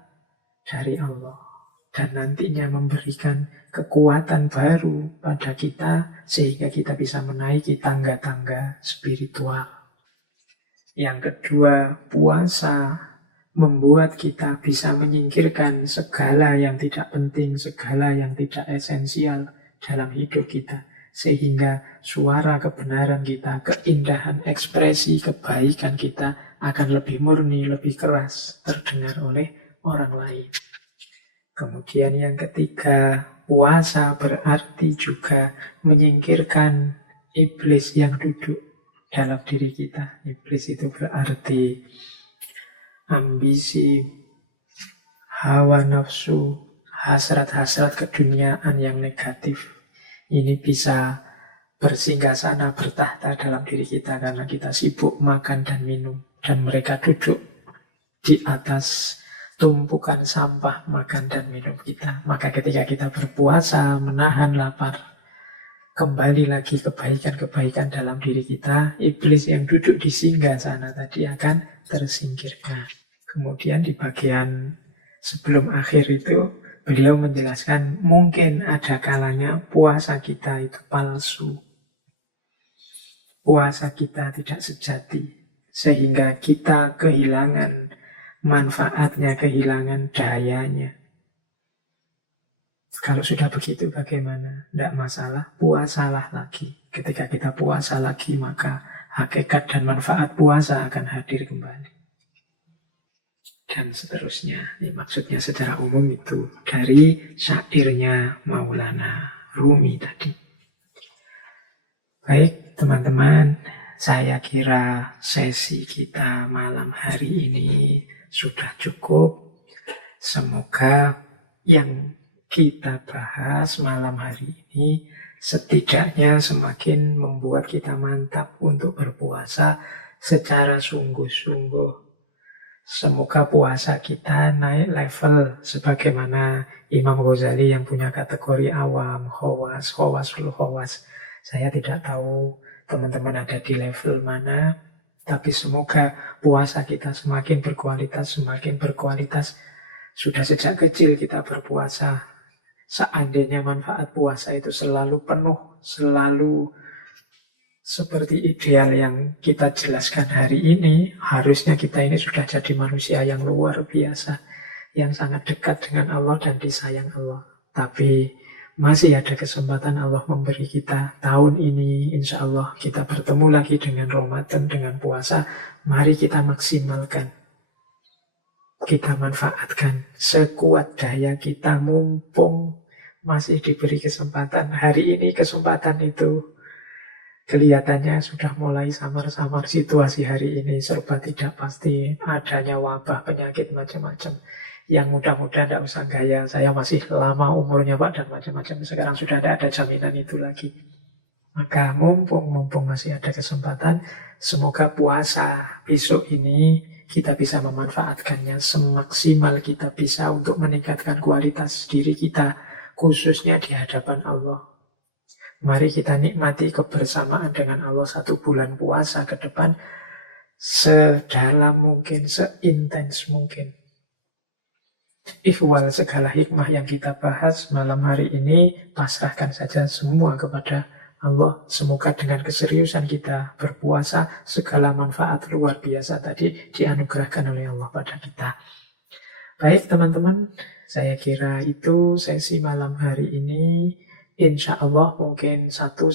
dari Allah, dan nantinya memberikan kekuatan baru pada kita sehingga kita bisa menaiki tangga-tangga spiritual. Yang kedua, puasa membuat kita bisa menyingkirkan segala yang tidak penting, segala yang tidak esensial dalam hidup kita, sehingga suara kebenaran kita, keindahan ekspresi kebaikan kita akan lebih murni, lebih keras terdengar oleh orang lain. Kemudian yang ketiga, puasa berarti juga menyingkirkan iblis yang duduk dalam diri kita. Iblis itu berarti ambisi, hawa nafsu, hasrat-hasrat keduniaan yang negatif. Ini bisa bersinggah sana, bertahta dalam diri kita karena kita sibuk makan dan minum. Dan mereka duduk di atas tumpukan sampah makan dan minum kita. Maka ketika kita berpuasa, menahan lapar, kembali lagi kebaikan-kebaikan dalam diri kita, iblis yang duduk di singgah sana tadi akan tersingkirkan. Kemudian di bagian sebelum akhir itu, beliau menjelaskan mungkin ada kalanya puasa kita itu palsu. Puasa kita tidak sejati, sehingga kita kehilangan manfaatnya, kehilangan dayanya. Kalau sudah begitu bagaimana? Tidak masalah, puasalah lagi. Ketika kita puasa lagi, maka hakikat dan manfaat puasa akan hadir kembali. Dan seterusnya. Ini maksudnya secara umum itu dari syairnya Maulana Rumi tadi. Baik teman-teman, saya kira sesi kita malam hari ini sudah cukup. Semoga yang kita bahas malam hari ini setidaknya semakin membuat kita mantap untuk berpuasa secara sungguh-sungguh. Semoga puasa kita naik level sebagaimana Imam Ghazali yang punya kategori awam, khawas, khawasul khawas. Saya tidak tahu teman-teman ada di level mana, tapi semoga puasa kita semakin berkualitas, semakin berkualitas. Sudah sejak kecil kita berpuasa. Seandainya manfaat puasa itu selalu penuh, selalu seperti ideal yang kita jelaskan hari ini, harusnya kita ini sudah jadi manusia yang luar biasa, yang sangat dekat dengan Allah dan disayang Allah. Tapi masih ada kesempatan Allah memberi kita tahun ini, insya Allah kita bertemu lagi dengan Ramadan, dengan puasa. Mari kita maksimalkan, kita manfaatkan sekuat daya kita, mumpung masih diberi kesempatan. Hari ini kesempatan itu kelihatannya sudah mulai samar-samar. Situasi hari ini serba tidak pasti, adanya wabah, penyakit macam-macam. Yang muda-muda tidak usah gaya, saya masih lama umurnya Pak dan macam-macam. Sekarang sudah ada jaminan itu lagi. Maka mumpung masih ada kesempatan, semoga puasa besok ini kita bisa memanfaatkannya semaksimal kita bisa untuk meningkatkan kualitas diri kita, khususnya di hadapan Allah. Mari kita nikmati kebersamaan dengan Allah 1 bulan puasa ke depan sedalam mungkin, seintens mungkin. Ikhwal, segala hikmah yang kita bahas malam hari ini pasrahkan saja semua kepada Allah. Semoga dengan keseriusan kita berpuasa, segala manfaat luar biasa tadi dianugerahkan oleh Allah pada kita. Baik teman-teman, saya kira itu sesi malam hari ini. Insya Allah mungkin 1-2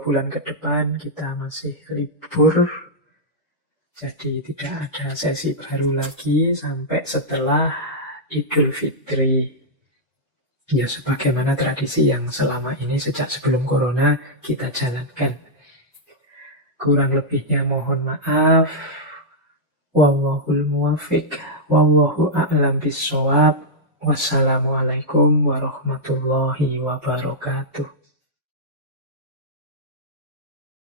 bulan ke depan kita masih libur. Jadi tidak ada sesi baru lagi sampai setelah Idul Fitri. Ya sebagaimana tradisi yang selama ini sejak sebelum corona kita jalankan. Kurang lebihnya mohon maaf. Wallahul muwafiq, wallahu a'lam bissawab. Wassalamualaikum warahmatullahi wabarakatuh.